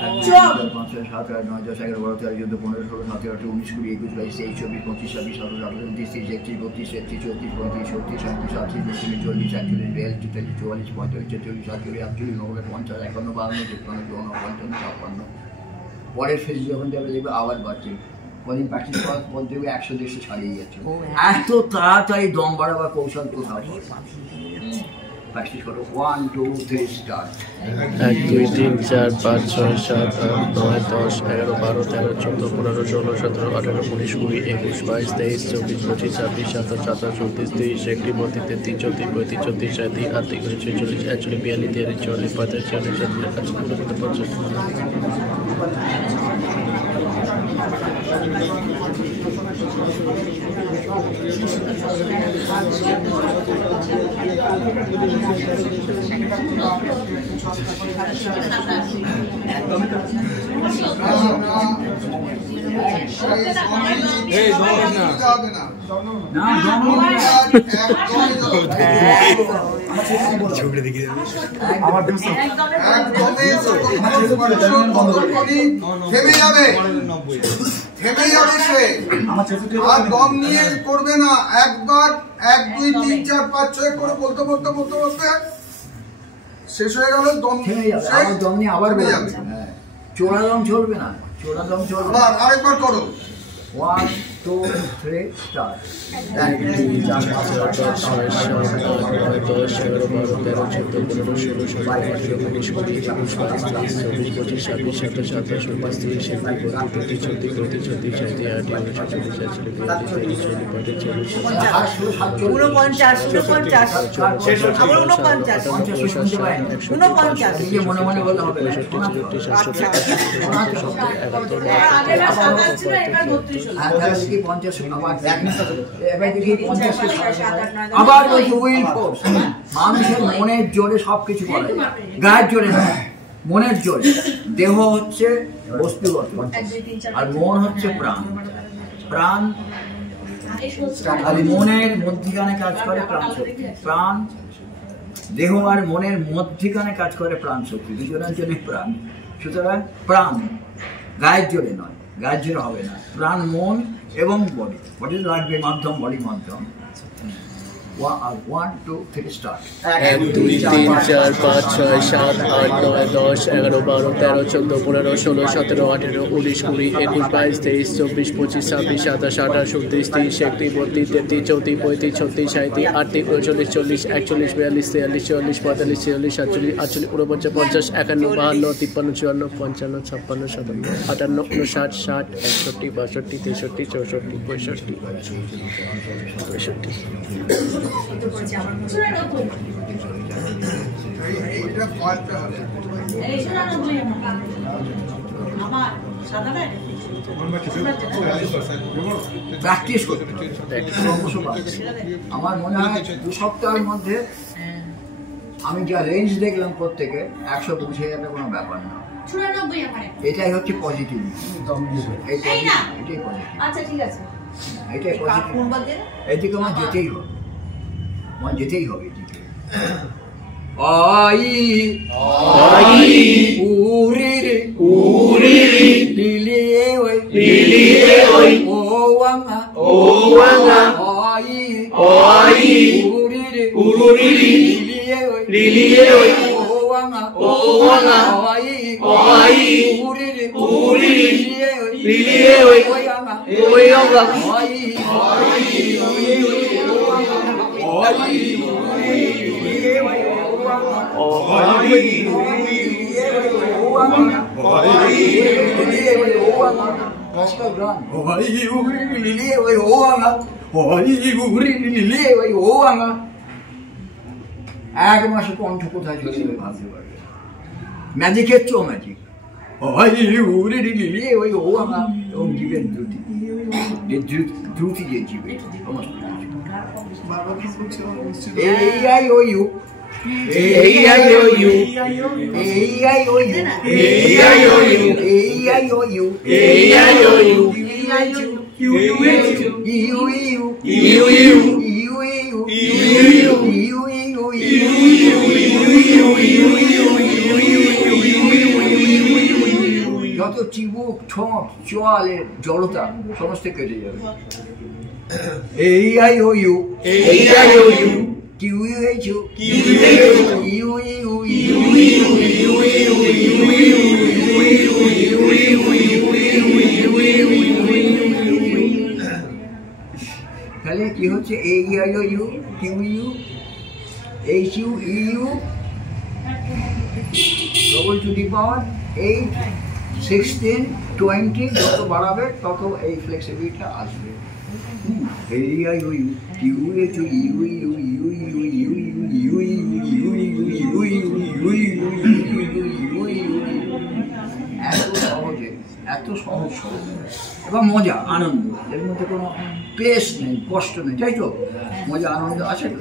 6 7 8 9 10 11 12 13 14 15 16 17 18 19 20 21 22 23 24 25 26 27 28 29 30 31 32 33 34 35 36 37 38 39 40 41 42 43 44 45 46 47 48 49 50 51 52 53 54 55 পরের ফেজ যখন যাবে দেখবে আবার বাড়ছে। কদিন প্র্যাকটিস করার পর দেখবে 100-150 ছাড়িয়ে যাচ্ছে। এত তাড়াতাড়ি দম বাড়াবার কৌশল কোথাও প্র্যাকটিস করো। 1 2 3 স্টার্ট। 1 2 3 4 5 6 7 8 9 10 11 12 13 14 15 16 17 18 19 20 21 22 23 24 25 26 27 28 29 30 31 32 33 34 35 36 37 38 39 40 41 42 43 44 45 থেমে যাবে সে, আর দম নিয়ে করবে না। একবার 1 2 3 4 5 6 করে বলতে বলতে বলতে বলতে শেষ হয়ে গেল, দম থেমে যাবে। আবার দম নিয়ে আবার যাবে, চোরা দম চলবে না, চোরা দম চলবে। আরেকবার করো। 1 2 3 স্টার্ট। 1 2 3 4 5 6 7 8 9 10 11 12 13 14 15 16 17 18 19 20 21 22 23 24 25 26 27 28 29 30 31 32 33 মনে মনে বলতে হবে। আবার বলছি উইল ফোর্স, মানুষের মনের জোরে সবকিছু করে, গায়ের জোরে না, মনের জোরে। দেহ হচ্ছে বস্তুগত আর মন হচ্ছে প্রাণ। প্রাণ আর মনের মধ্যিখানে কাজ করে প্রাণ শক্তি। প্রাণ দেহ আর মনের মধ্যিখানে কাজ করে প্রাণ শক্তি, দুজনের জন্য প্রাণ। সুতরাং প্রাণ গায়ের জোরে নয়, গায়ের জোরে হবে না, প্রাণ মন এবং বডি, বডি লাগবে মাধ্যম, বডি মাধ্যম। 1 2 3 স্টার্ট। 1 2 3 4 5 6 7 8 9 10 11 12 13 14 15 16 17 18 19 20 21 22 23 24 25 26 27 28 29 30 31 32 33 34 35 36 37 38 39 40 41 42 43 44 45 46 47 48 49 50 51 52 53 54 55 56 57 58 59 60 61 62 63 64 65 65 এইটা ফালটা হবে। প্র্যাকটিস করতে আমার মনে হয় 2 সপ্তাহের মধ্যে আমি যা রেঞ্জ দেখলাম প্রত্যেকে 100 পৌঁছে যাবে, কোনো ব্যাপার না। এটাই হচ্ছে পজিটিভ, এটাই পজিটিভ, আচ্ছা ঠিক আছে। এটাই পজিটিভ। এদিকে আমার যেতেই হবে, আমার যেতেই হবে এদিকে। আই আই উরি রে উরি রে লিলিয়ে ওই লিলিয়ে ওই ও ওয়াঙ্গা আই আই উরি রে উরি রে লিলিয়ে ওই ও ওয়াঙ্গা আই আই উরি রে লিলিয়ে ওই ওয়াঙ্গা আই আই এক মাসে কণ্ঠ কোথায় চলে যাবে ভাবতে পারবে। ম্যাজিকের চো ম্যাজিক, এবং জীবের দ্রুতি, দ্রুতি যে জীবে AIOU AIOU AIOU AIOU যত চিবুক ঠোঁট চোয়ালের জড়তা সমস্ত কেটে যাবে। AIOU AIOU QUHU তাহলে কি হচ্ছে AIOU QU HU EU double to the power 8 16 20 যত বাড়াবে তত এই ফ্লেক্সিবিলিটি আসবে। AIOU QUHU এত সহজ এবং মজা আনন্দ, এর মধ্যে কোনো ক্লেশ নেই, কষ্ট নেই, তাই তো? মজা আনন্দ আছে তো।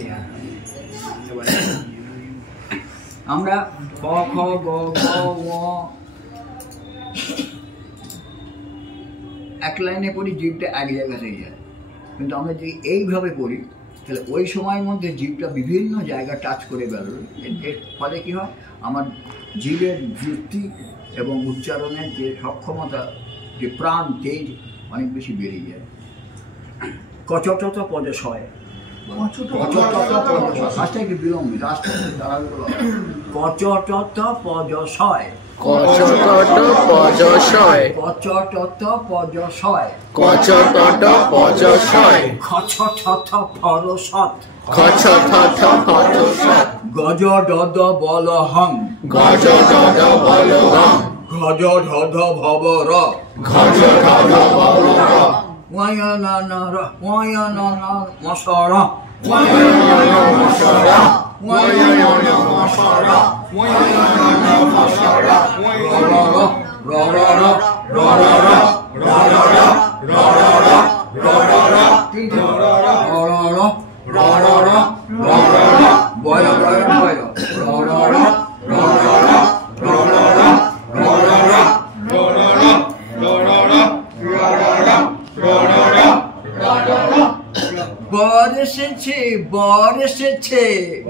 আমরা ক খ গ ঘ ঙ এক লাইনে পড়ি, জীবটা এক জায়গাতেই যায়। কিন্তু আমরা যদি এইভাবে পড়ি তাহলে ওই সময়ের মধ্যে জীবটা বিভিন্ন জায়গা টাচ করে বেরোবে। এর ফলে কী হয়, আমার জীবের বৃত্তি এবং উচ্চারণের যে সক্ষমতা, যে প্রাণ তেজ অনেক বেশি বেড়ে যায়। কচটত পদশয়, আস্তে একটু বিলম্বিত, আস্তে কচটত পদশয়, কচটট পজশয়, কচটত পদশয়, কচটট পজশয়, খছঠথ ফরসৎ, খছথথ ফরসৎ, গজ ডদ বলহং, গজ ডদ বলহং, ঘজ ঢধ ভবর, ঘজ ঢদ ভবর, ওয়ায়নানার ওয়ায়নানা মশর, ওয়ায়নানা মশর, ওয়ায়নানা মশর, ওয়ায়নানা মশর, ররর ররর ররর ররর ররর ররর ররর ররর বয় বয় বয় ররর ররর ররর ররর ররর ররর ররর ররর বর এসেছে বর এসেছে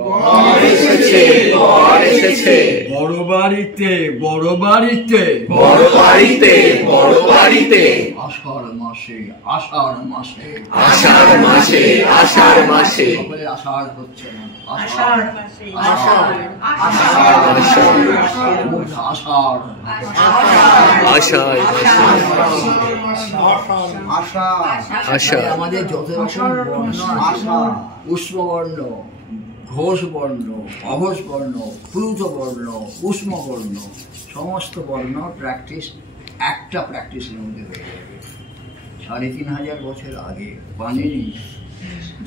বর এসেছে বর এসেছে বড় বাড়িতে বড় বাড়িতে বড় বাড়িতে বড় বাড়িতে আষাঢ় মাসে আষাঢ় মাসে আষাঢ় মাসে আষাঢ় মাসে সকলে আষাঢ় হচ্ছে না আষাঢ় মাসে আষাঢ় আষাঢ় আষাঢ় আষাঢ় আশা আষাঢ় আমাদের যত রকম বর্ণ আশা উষ্ম বর্ণ ঘোষ বর্ণ অঘোষ বর্ণ প্লুত বর্ণ উষ্ম বর্ণ সমস্ত বর্ণ প্র্যাকটিস একটা প্র্যাকটিসের মধ্যে হয়ে যাবে। ৩,৫০০ বছর আগে পাণিনি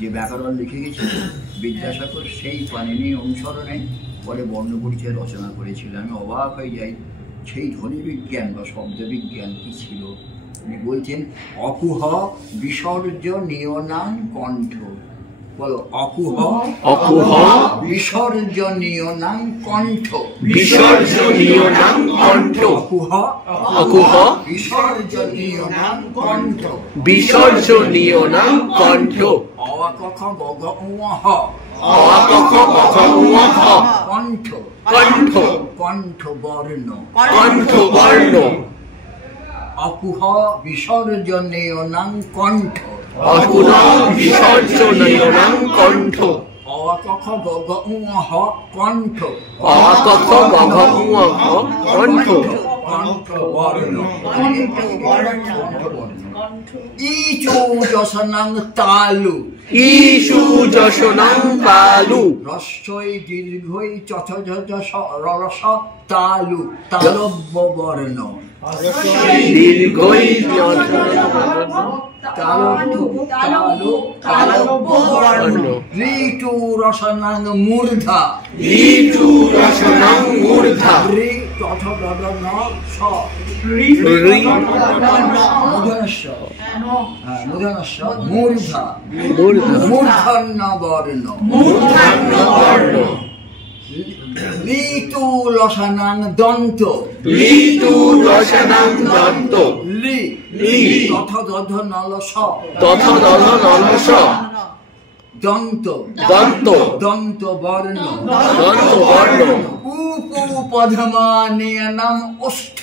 যে ব্যাকরণ লিখে গেছিল বিদ্যাসাগর সেই পাণিনি অনুসরণে পরে বর্ণপরিচয় রচনা করেছিল। আমি অবাক হয়ে যাই সেই ধ্বনি বিজ্ঞান বা শব্দ বিজ্ঞান কি ছিল। উনি বলছেন অকুহ বিসর্জ নিয়নাং কণ্ঠ, বলো অকুহ অকুহ বিসর্জনীয় নাম কণ্ঠ, বিসর্জনীয় নাম কণ্ঠ, অকুহ অকুহ বিসর্জনীয় নাম কণ্ঠ, বিসর্জনীয় নাম কণ্ঠ, অকখ গগ উহ অকখ বখ উহ কণ্ঠ, কণ্ঠ, কণ্ঠ বর্ণ, কণ্ঠ বর্ণ, অকুহ বিসর্জনীয় নাম কণ্ঠ, অকুহ বিসর্জনীয় নাম কণ্ঠ, অকখ গগ উহ কণ্ঠ, অকখ বখ উহ কণ্ঠ, কণ্ঠ বর্ণ, ইচু যশনাং তালু, ঈশু যশনাং পালু, রস্যই দীর্ঘই চথ রস তালু, তালব্য বর্ণ, দীর্ঘই তালব্য বর্ণ, ঋতু রসনাং মূর্ধা, ঋতু রসনাং মূর্ধা, ঋ চথ ন স মূর্ধনস্য মূর্ধা, মূর্ধা, মূর্ধন্য বর্ণ, মূর্ধন্য বর্ণ, ঋতু রসনাং দন্ত, ঋতু রসনাং দন্ত, লি লি তথ দধ নল স তথা দধ নলস, দন্ত, দন্ত, দন্ত বর্ণ, দন্ত বর্ণ, উপু পদ্মানিয়নম ওষ্ঠ,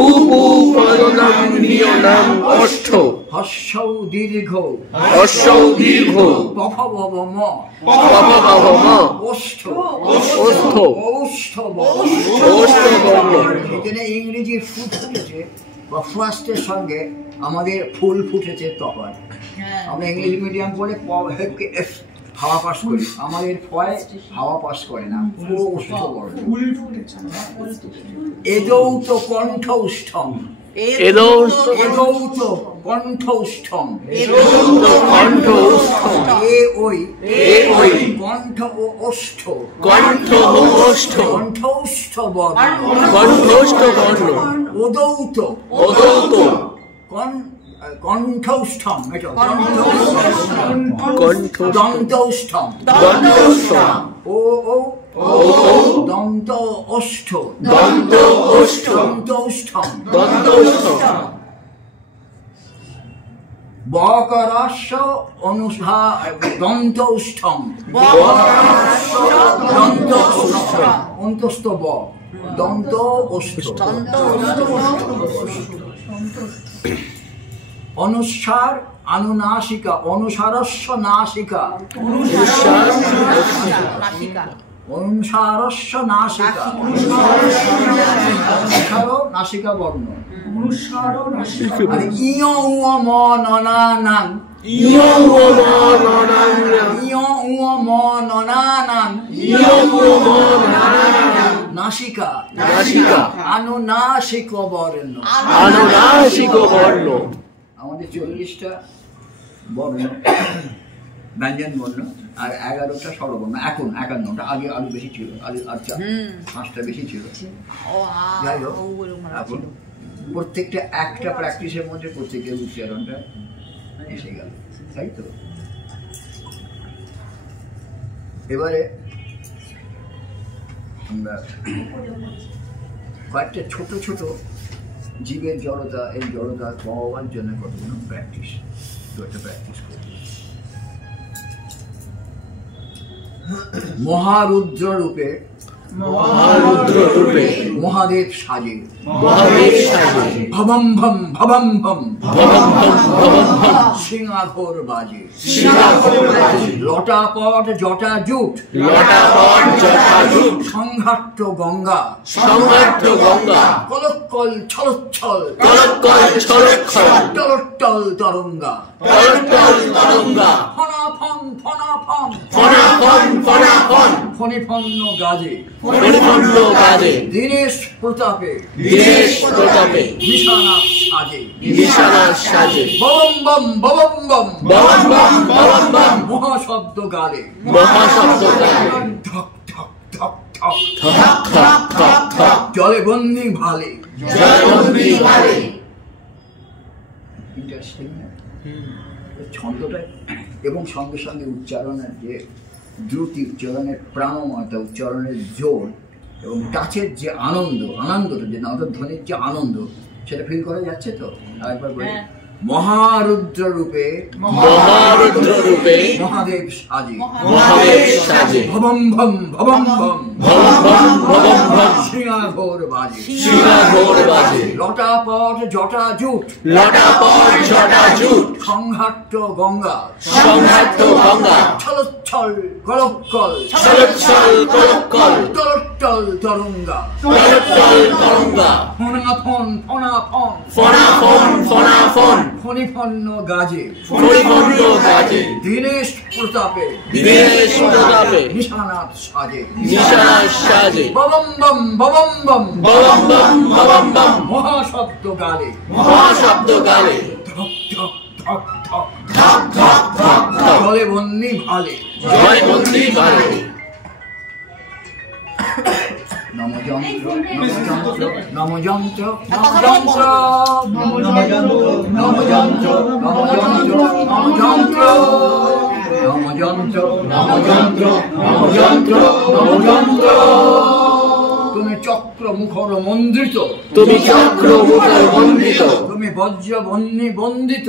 উপু পদনাম নিয়নাম ওষ্ঠ, হর্ষৌ দীর্ঘ, হর্ষৌ দীর্ঘ, পফবম পপবম, ওষ্ঠ, ওষ্ঠ, ওষ্ঠ ওষ্ঠ বর্ণ, এখানে ইংরেজির ফুট ফুটেছে বা ফার্স্টের সঙ্গে আমাদের ফুল ফুটেছে তখন। আমরা ইংলিশ মিডিয়াম পড়ে হাওয়া পাস করি, আমাদের ফয় হাওয়া পাস করে না, পুরো ওষ্ঠ বর্ণ। এদৌত কণ্ঠৌষ্ঠম, এদৌত এদৌত কণ্ঠৌষ্ঠম, এদৌত কণ্ঠৌষ্ঠম, এ ওই ওই কণ্ঠ ও ওষ্ঠ, কণ্ঠ ও ওষ্ঠ, কণ্ঠৌষ্ঠ বর্ণ, কণ্ঠস্থ বর্ণ, ওদৌত ওদৌত কণ্ঠৌষ্ঠম, এটা কণ্ঠ, দন্তৌষ্ঠম, দন্তস্থম, ও ও ও দন্ত ওষ্ঠ, দন্ত ওষ্ঠ, দন্তৌষ্ঠম, দন্তস্থম, বকরস্য অনুষা দন্তৌষ্ঠম, দন্তৌষ্ঠম, অন্তস্থ ব দন্ত ওষ্ঠ, অনুসার অনুনাসিকা, অনুসারস্য নাসিকা, অনুসারস্য নাসিকা, অনুসার নাসিকা বর্ণ, আর ইয় উয় ম ননানাং, ইয় ও ম ননাং, ইয় উয় ম ননানাং, ইয় ও ম ননাং, নাসিকা, নাসিকা, অনুনাসিক বর্ণ। অনুনাসিক বর্ণ, আমাদের 40টা বর্ণ ব্যঞ্জন বর্ণ আর 11টা স্বরবর্ণ, এখন 51টা, আগে আরো বেশি ছিল, আগে আচ্ছা 5টা বেশি ছিল। যাই হোক, এখন প্রত্যেকটা একটা প্র্যাকটিসের মধ্যে প্রত্যেকের উচ্চারণটা এসে গেল, তাই তো। এবারে আমরা কয়েকটা ছোট ছোট জীবের জড়তা, এই জড়তা কমাবার জন্য কতগুলো প্র্যাকটিস, দুটো প্র্যাকটিস করি। মহারুদ্র রূপে মহাদেব সাজে ভবম ভম ভবম ভম সিংহাঘোর বাজে লটাপট জটা জুট সংঘাট্য গঙ্গা কলক্কল ছলচ্ছল টলটল তরঙ্গা ফনাফন ফণিফন্ন গাজে দীনেশ প্রতাপে নিশানা সাজে বম বম বম বম মহাশব্দ গালে ধক ধক ধক ধক জলে বন্দি ভালে ইন্টারেস্টিং না ছন্দটা এবং সঙ্গে সঙ্গে উচ্চারণের যে দ্রুতি, উচ্চারণের প্রাণময়তা, উচ্চারণের জোর এবং টাচের যে আনন্দটা যে নাদধ্বনির যে আনন্দ সেটা ফিল করা যাচ্ছে তো। আরেকবার বলি, মহারুদ্র রূপে মহাদেব সাজে ভবম ভম সিংহাঘোর বাজে লটাপট জটা জুট সংঘাট্য গঙ্গা ছলচ্ছল কলক্কল টলটল তরঙ্গা ফনাফন ফণিফন্ন গাজে দীনেশ প্রতাপে নিশানাথ সাজে ববম বম মহাশব্দ গালে ধক ধক ধক ধক জলে বন্দি ভালে নমযন্ত্র তুমি চক্র মুখর মন্দিত তুমি বজ্র বন্দিত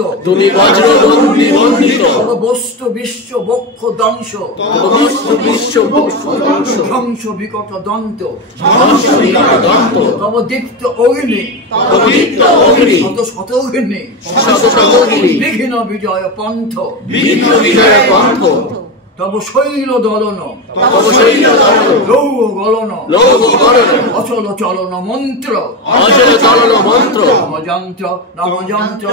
বস্তু বিশ্ব বক্ষ দংশ ধ্বংস বিকট দন্ত তব দীপ্ত অগ্নি শত অগ্নি বিঘ্ন বিজয় পন্থ তব শৈল দলন লৌহ গলন অচল চলন মন্ত্র নমযন্ত্র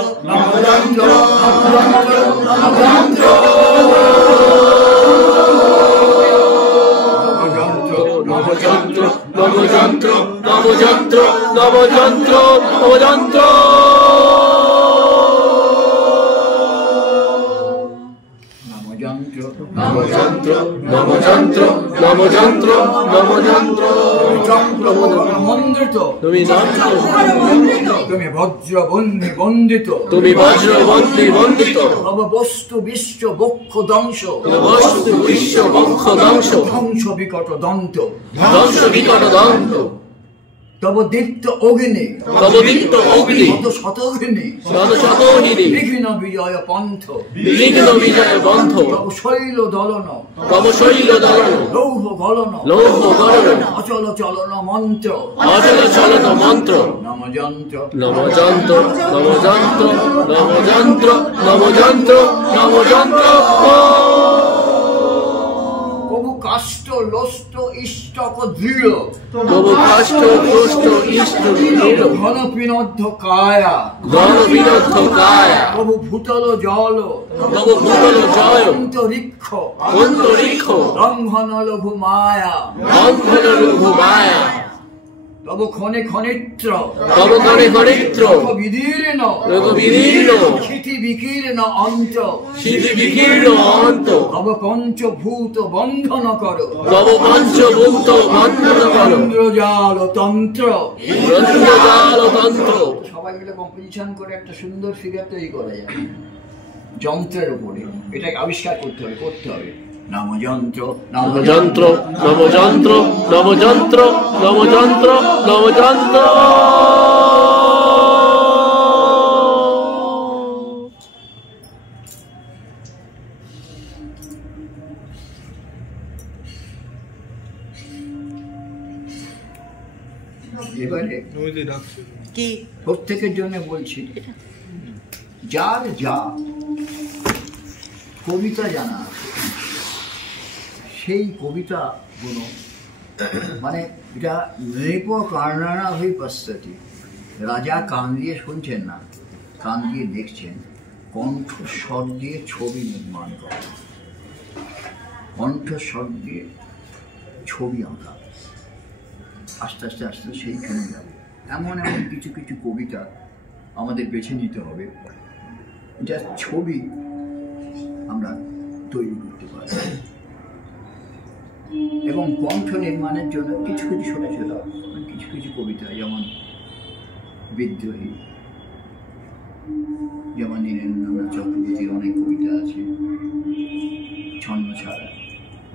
তুমি বজ্র বন্দিত বস্তু বিশ্ব বক্ষ দংশ ধ্বংস বিকট দন্ত তব দীপ্ত অগ্নি শতগ্নি বিঘ্ন বিজয় পন্থ তব শৈল দলন লৌহ গলন অচল চলন মন্ত্র নমযন্ত্র কবু কাষ্ঠ লোষ্ট ইষ্টক দৃঢ় ঘন পিনদ্ধ কায়া কবু ভূতল জল অন্তরিক্ষ লঙ্ঘন লঘু মায়া তব ক্ষণে ক্ষণিত্র বিদীর্ণ ক্ষিতি বিকীর্ণ অন্ত তব পঞ্চভূত বন্ধন কর ইন্দ্রজাল তন্ত্র সবাই মিলে কম্পোজিশন করে একটা সুন্দর ফিগার তৈরি করা যায় যন্ত্রের উপরে। এটাকে আবিষ্কার করতে হবে নমযন্ত্র এবারে কি প্রত্যেকের জন্য বলছি, যার যা কবিতা জানা আছে সেই কবিতাগুলো, মানে এটা নৃপ কার্ণানা হয়ে পশ্চাতি, রাজা কান দিয়ে শুনছেন না, কান দিয়ে দেখছেন, কণ্ঠস্বর দিয়ে ছবি নির্মাণ করা, কণ্ঠস্বর দিয়ে ছবি আঁকা, আস্তে আস্তে আস্তে সেইখানে যাবে। এমন এমন কিছু কিছু কবিতা আমাদের বেছে নিতে হবে যার ছবি আমরা তৈরি করতে পারি, এবং কণ্ঠ নির্মাণের জন্য কিছু কিছু ছোট ছোট কিছু কিছু কবিতা, যেমন বিদ্রোহী, যেমন নীরেন্দ্রনাথ চক্রবর্তীর অনেক কবিতা আছে, ছন্ন ছাড়া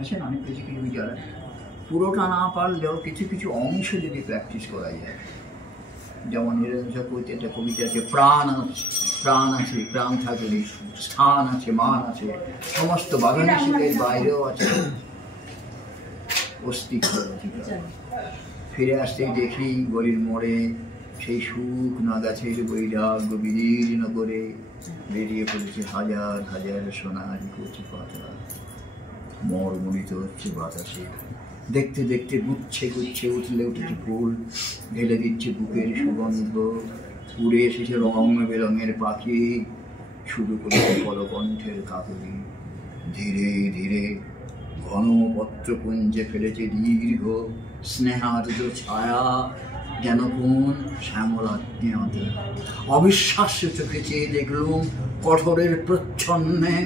আছে, অনেক কিছু কিছু যারা পুরোটা না পারলেও কিছু কিছু অংশ যদি প্র্যাকটিস করা যায়, যেমন নীরেন্দ্র চক্রবর্তীর একটা কবিতা আছে, প্রাণ আছে, প্রাণ আছে, প্রাণ থাকলে স্থান আছে, মান আছে, সমস্ত বাধা নিষেধের বাইরেও আছে অস্তিত্ব অধিকার। ফিরে আসতেই দেখি গলির মোড়ে সেই সুখ না গাছের বৈরাগ্য বিদীর্ণ করে বেরিয়ে পড়েছে হাজার হাজার সোনারি কচি পাতা, মর্মরিত হচ্ছে বাতাসে, দেখতে দেখতে গুচ্ছে গুচ্ছে উঠলে উঠেছে ফুল, ঢেলে দিচ্ছে বুকের সুগন্ধ, উড়ে এসেছে রং বেরঙের পাখি, শুরু করেছে কলকণ্ঠের কাকলি, ধীরে ধীরে ঘন পত্রপুঞ্জে ফেলেছে দীর্ঘ স্নেহার্দ্র ছায়া, যেন কোন শ্যামলাজ্ঞাতে অবিশ্বাস্য চোখে চেয়ে দেখলুম কঠোরের প্রচ্ছন্নে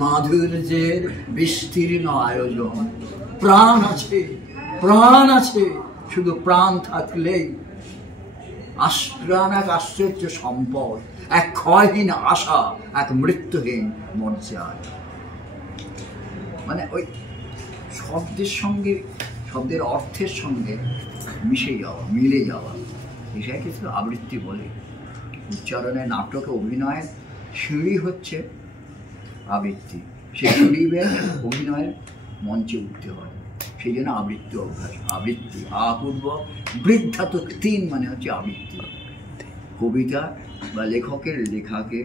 মাধুর্যের বিস্তীর্ণ আয়োজন। প্রাণ আছে, প্রাণ আছে, শুধু প্রাণ থাকলেই প্রাণ এক আশ্চর্য সম্পদ, এক ক্ষয়হীন আশা, এক মৃত্যুহীন মর্যাদা। মানে ওই শব্দের সঙ্গে, শব্দের অর্থের সঙ্গে মিশে যাওয়া, মিলে যাওয়া, এটাকে কিছু আবৃত্তি বলে। উচ্চারণে, নাটকে, অভিনয়ের সিঁড়ি হচ্ছে আবৃত্তি, সেই সিঁড়ি বেয়ে অভিনয়ের মঞ্চে উঠতে হয়, সেই জন্য আবৃত্তি অভ্যাস। আবৃত্তি আপূর্ব বৃদ্ধা তো 3 মানে হচ্ছে আবৃত্তি। কবিতা বা লেখকের লেখাকে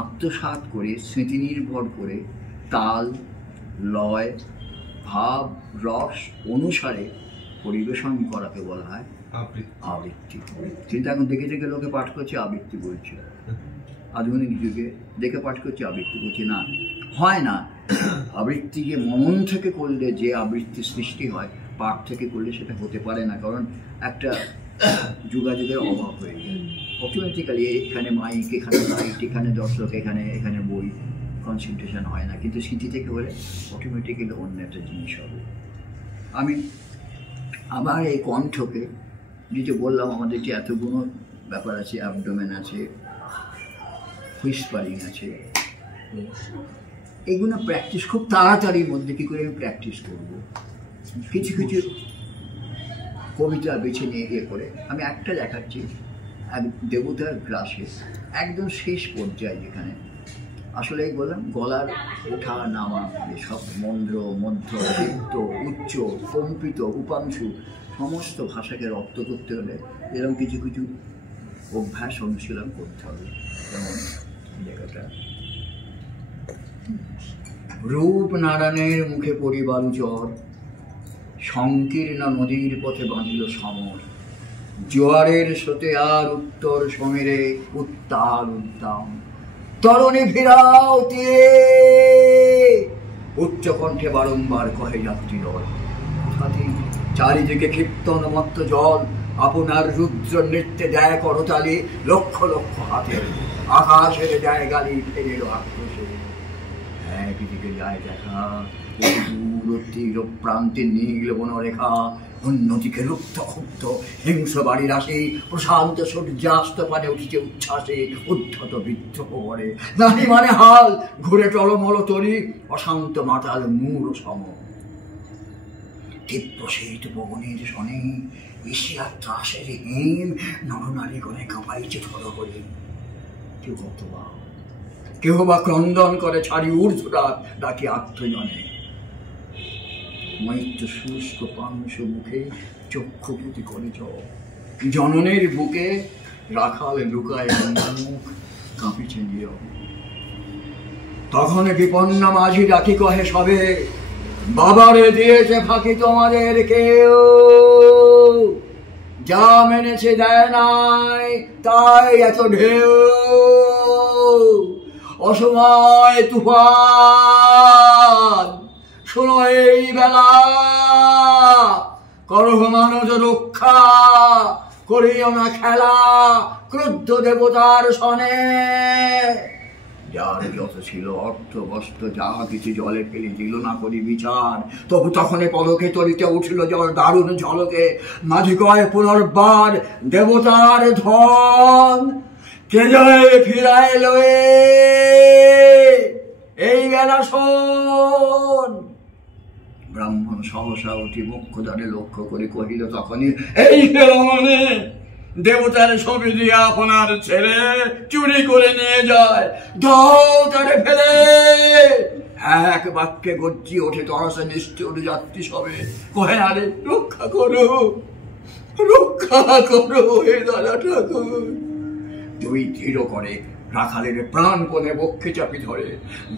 আত্মসাৎ করে, স্মৃতি নির্ভর করে, তাল, লয়, ভাব, রস অনুসারে পরিবেশন করাকে বলা হয় আবৃত্তি। কিন্তু এখন দেখে দেখে লোকে পাঠ করছে আবৃত্তি বলছে, আধুনিক যুগে দেখে পাঠ করছে আবৃত্তি বলছে, না, হয় না। আবৃত্তিকে মনন থেকে করলে যে আবৃত্তি সৃষ্টি হয়, পাঠ থেকে করলে সেটা হতে পারে না, কারণ একটা যোগাযোগের অভাব হয়ে যায়। অটোমেটিক্যালি এখানে মাইক, এখানে লাইট, এখানে দর্শক, এখানে এখানে বই, কনসেন্ট্রেশন হয় না। কিন্তু স্মৃতি থেকে হলে অটোমেটিক্যালি অন্য একটা জিনিস হবে। আমি আমার এই কণ্ঠকে, যেটা বললাম আমাদের যে এতগুলো ব্যাপার আছে, অ্যাবডোমেন আছে, হুইসপারিং আছে, এগুলো প্র্যাকটিস খুব তাড়াতাড়ির মধ্যে কী করে আমি প্র্যাকটিস করব। কিছু কিছু কবিতা বেছে নিয়ে গিয়ে করে আমি একটা দেখাচ্ছি, এক দেবতার গ্রাসে একদম শেষ পর্যায়ে, যেখানে আসলে বললাম গলার ওঠা নামা, সব মন্দ্র, মধ্য, বৃত্ত, উচ্চ, কম্পিত, উপাংশু সমস্ত ভাষাকে রপ্ত করতে হলে এরকম কিছু কিছু অভ্যাস অনুশীলন করতে হবে। যেমন জায়গাটা রূপনারায়ণের মুখে পরিবারু চর, সংকীর্ণ নদীর পথে বাঁধিল সমর, জোয়ারের স্রোতে আর উত্তর সমীরে উত্তাল উদ্দাম, তরণী ফিরাও তীরে, উচ্চ কণ্ঠে বারংবার কহে যাত্রী দল। চারিদিকে কীর্তন মত্ত জল, আপনার রুদ্র নৃত্যে দেয় করতালি, লক্ষ লক্ষ হাতে আকাশের দেয় গালি ফেরের আক্রোশে। একদিকে যায় দেখা দূর তীর প্রান্তে নীল বনরেখা, অন্যদিকে রুক্ত ক্ষুব্ধ হিংস্র বাড়ির আসে, প্রশান্ত সূর্যাস্ত পানে উঠিছে উচ্ছ্বাসে, উদ্ধত বিদ্রোহ করে নাহি মানে হাল, ঘুরে টলমল তরি অশান্ত মাতাল মূল সম। তীব্র শীত পবনের শনে এশিয়ার ত্রাসের হিম, নরনারী গণে কাঁপাইছে থর করে। কেউ কতবা, কেহ বা ক্রন্দন করে ছাড়ি ঊর্ধ্বরা ডাকি আত্মজনে। মৈত্র শুষ্ক পাংশ মুখে চক্ষুপুতি করে জননের বুকে রাখাল লুকায় মুখ কাঁপিছে নীরব। তখন বিপন্না মাঝি ডাকি কহে সবে, বাবারে দিয়েছে ফাঁকি তোমাদের কেউ, যা মেনেছে দেয় নাই তাই এত ঢেউ। অসময় তুফান শোনো এই বেলা, করহ মানব রক্ষা করিও না খেলা ক্রুদ্ধ দেবতার সনে। যার যত ছিল অর্থ বস্ত্র যা কিছু জলে ফেলে দিল না করি বিচার, তবু তখনই পলকে তলিতে উঠিল জল দারুণ ঝলকে। মাঝি কয় পুনর্বার দেবতার ধন, কে যায় ফিরায় লয়ে এই বেলা শোন। ব্রাহ্মণ সহসা উঠি মুখ্য দ্বারে লক্ষ্য করে কহিল তখনই, এই মনে দেবতার ছবি দিয়ে আপনার ছেলে চুরি করে নিয়ে যায়, দাও তারে ফেলে। এক বাক্যে গর্জি ওঠে তরসে নিষ্ঠুর যাত্রী সবে, কহে আরে রক্ষা করো রক্ষা করো হে দাদা ঠাকুর। দুই দৃঢ় করে রাখালের প্রাণপণে বক্ষে চাপি ধরে,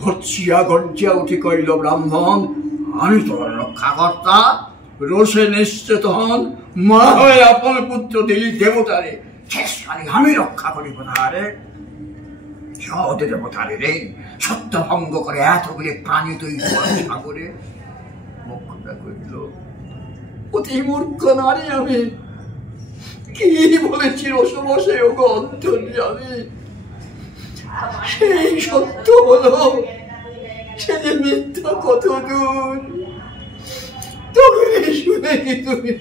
ভর্ছিয়া গর্জিয়া উঠি কইল ব্রাহ্মণ, আমি তোমার রক্ষাকর্তা। রোষে নিশ্চিত হন, মা হয়ে আপন পুত্র দিলি দেবতারে, শেষকালে আমি রক্ষা করি কোথারে। সৎ দেবতারে রে সত্য ভঙ্গ করে এতগুলি প্রাণী তৈরি সাগরে। মুখ্যটা কইল, অতি মূর্খ নারী আমি, কি বলেছি রসে বসে ও অন্তর্যামী। সেই সত্য হলো সে যে মিথ্যা কত দূর, তবে শুনে কি তুমি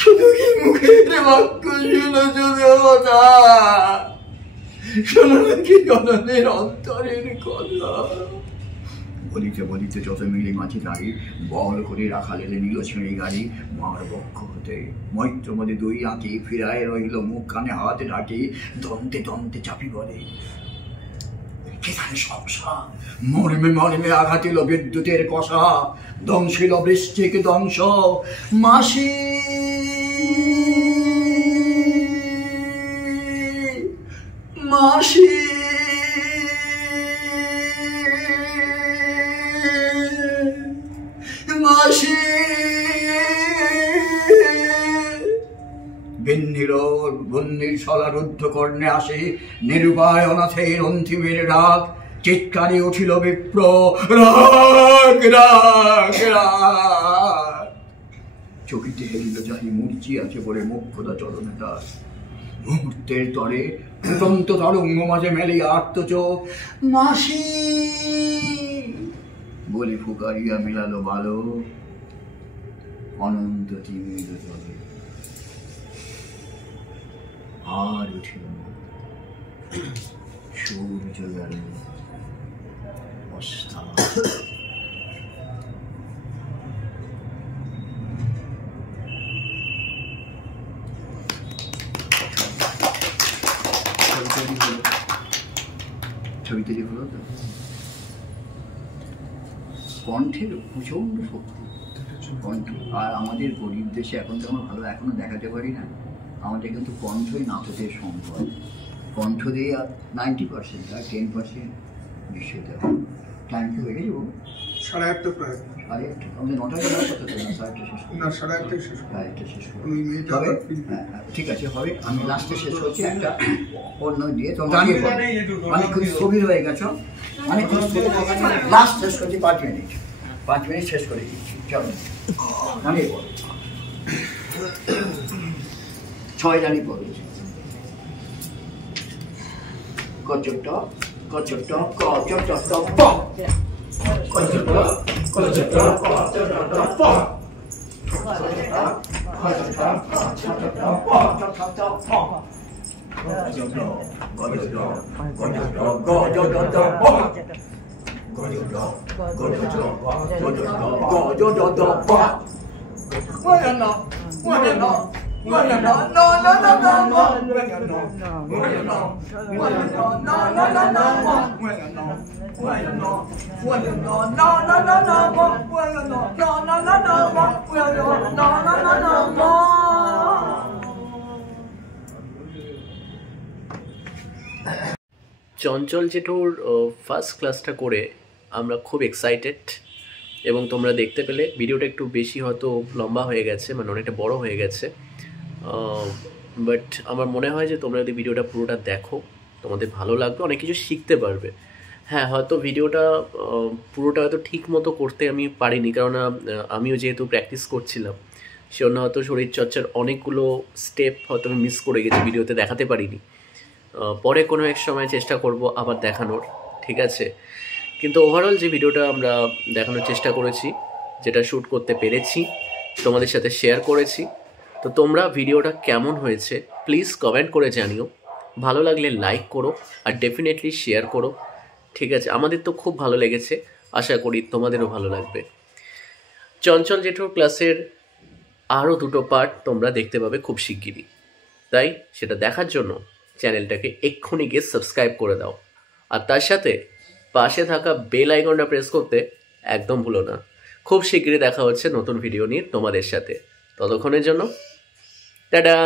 শুধু কি মুখের বাক্য শুনেছ দেবতা, শোনো নাকি জননের অন্তরের কথা। বলিতে বলিতে যত মিলে মাঝে দাঁড়ি বল করে রাখালের নিল ছেড়ে গাড়ি। মার বক্ষ হতে মৈত্রমদে দুই আঁকি ফিরায় রইল মুখ কানে হাতে ঢাকি। দন্তে দন্তে চাপি বলে, সংসা মর্মে মর্মে আঘাতিল বিদ্যুতের কষা, ধ্বংসিল বৃষ্টিক ধ্বংস। মাসি মাসি মাসি বন্দির সলা রুদ্ধ কর্ণে আসে নিরুপায় অনাথের অন্তিমের ডাক। চিৎকারে উঠিল বিপ্র, রাগ রাগ রাগ। চকিতে হেলিল চাহি মূর্ছি আছে বলে মুখ্যদা চরণে তার। মুহূর্তের তরে ফুটন্ত তরঙ্গ মাঝে মেলে আর্ত চোখ। মাসি বলে ফুকারিয়া মিলালো বালো অনন্ত তিমির জলে। আর উঠিল সূর্য গেল অস্তা। ছবিতে যে হলো তো কণ্ঠের প্রচন্ড শক্তি, কণ্ঠ। আর আমাদের গরিব দেশে এখন তো আমরা ভালো এখনো দেখাতে পারি না, আমাদের কিন্তু কণ্ঠই নাটকের সম্পদ। কণ্ঠ দিয়ে 90% আর 10% নিশ্চয় দেওয়া। টাইম কি হয়ে গেছে? 8:30 প্রায়। 8:30 আমাদের 9টায় শেষ করতে হবে না, 8:30 শেষ করতে। না 8:30 শেষ করতে। 8:30 শেষ করতে হবে। ঠিক আছে, হবে। আমি লাস্টে শেষ করছি একটা অন্য দিয়ে। তো দাঁড়িয়ে পড়ো, অনেকক্ষণ স্থবির হয়ে গেছো, অনেকক্ষণ লাস্ট শেষ করছি 5 মিনিট। 5 মিনিট শেষ করে দিচ্ছি, চলো দাঁড়িয়ে পড়ো। 6 দাঁড়িয়ে পড়ো। কচটা কচটা কচটা প কচটা কচটা কচটা প কচটা কচটা কচটা প কচটা প গজটা গজটা গজটা গজটা প গজটা গজটা গজটা গজটা প ওয়ানা ওয়ানা চঞ্চল জেঠুর ফার্স্ট ক্লাসটা করে আমরা খুব এক্সাইটেড, এবং তোমরা দেখতে পেলে ভিডিওটা একটু বেশি হয়তো লম্বা হয়ে গেছে, মানে অনেকটা বড় হয়ে গেছে, বাট আমার মনে হয় যে তোমরা যদি ভিডিওটা পুরোটা দেখো তোমাদের ভালো লাগবে, অনেক কিছু শিখতে পারবে। হ্যাঁ, হয়তো ভিডিওটা পুরোটা হয়তো ঠিক মতো করতে আমি পারিনি, কারণ আমিও যেহেতু প্র্যাকটিস করছিলাম সেজন্য হয়তো শরীরচর্চার অনেকগুলো স্টেপ হয়তো আমি মিস করে গেছি, ভিডিওতে দেখাতে পারিনি। পরে কোনো এক সময় চেষ্টা করব আবার দেখানোর, ঠিক আছে? কিন্তু ওভারঅল যে ভিডিওটা আমরা দেখানোর চেষ্টা করেছি, যেটা শ্যুট করতে পেরেছি, তোমাদের সাথে শেয়ার করেছি, তো তোমরা ভিডিওটা কেমন হয়েছে প্লিজ কমেন্ট করে জানিও। ভালো লাগলে লাইক করো আর ডেফিনেটলি শেয়ার করো, ঠিক আছে? আমাদের তো খুব ভালো লেগেছে, আশা করি তোমাদেরও ভালো লাগবে। চঞ্চল জেঠুর ক্লাসের আরও 2টো পার্ট তোমরা দেখতে পাবে খুব শিগগিরই, তাই সেটা দেখার জন্য চ্যানেলটাকে এক্ষুনি গিয়ে সাবস্ক্রাইব করে দাও, আর তার সাথে পাশে থাকা বেল আইকনটা প্রেস করতে একদম ভুলো না। খুব শিগগিরই দেখা হচ্ছে নতুন ভিডিও নিয়ে তোমাদের সাথে, ততক্ষণের জন্য টাটা।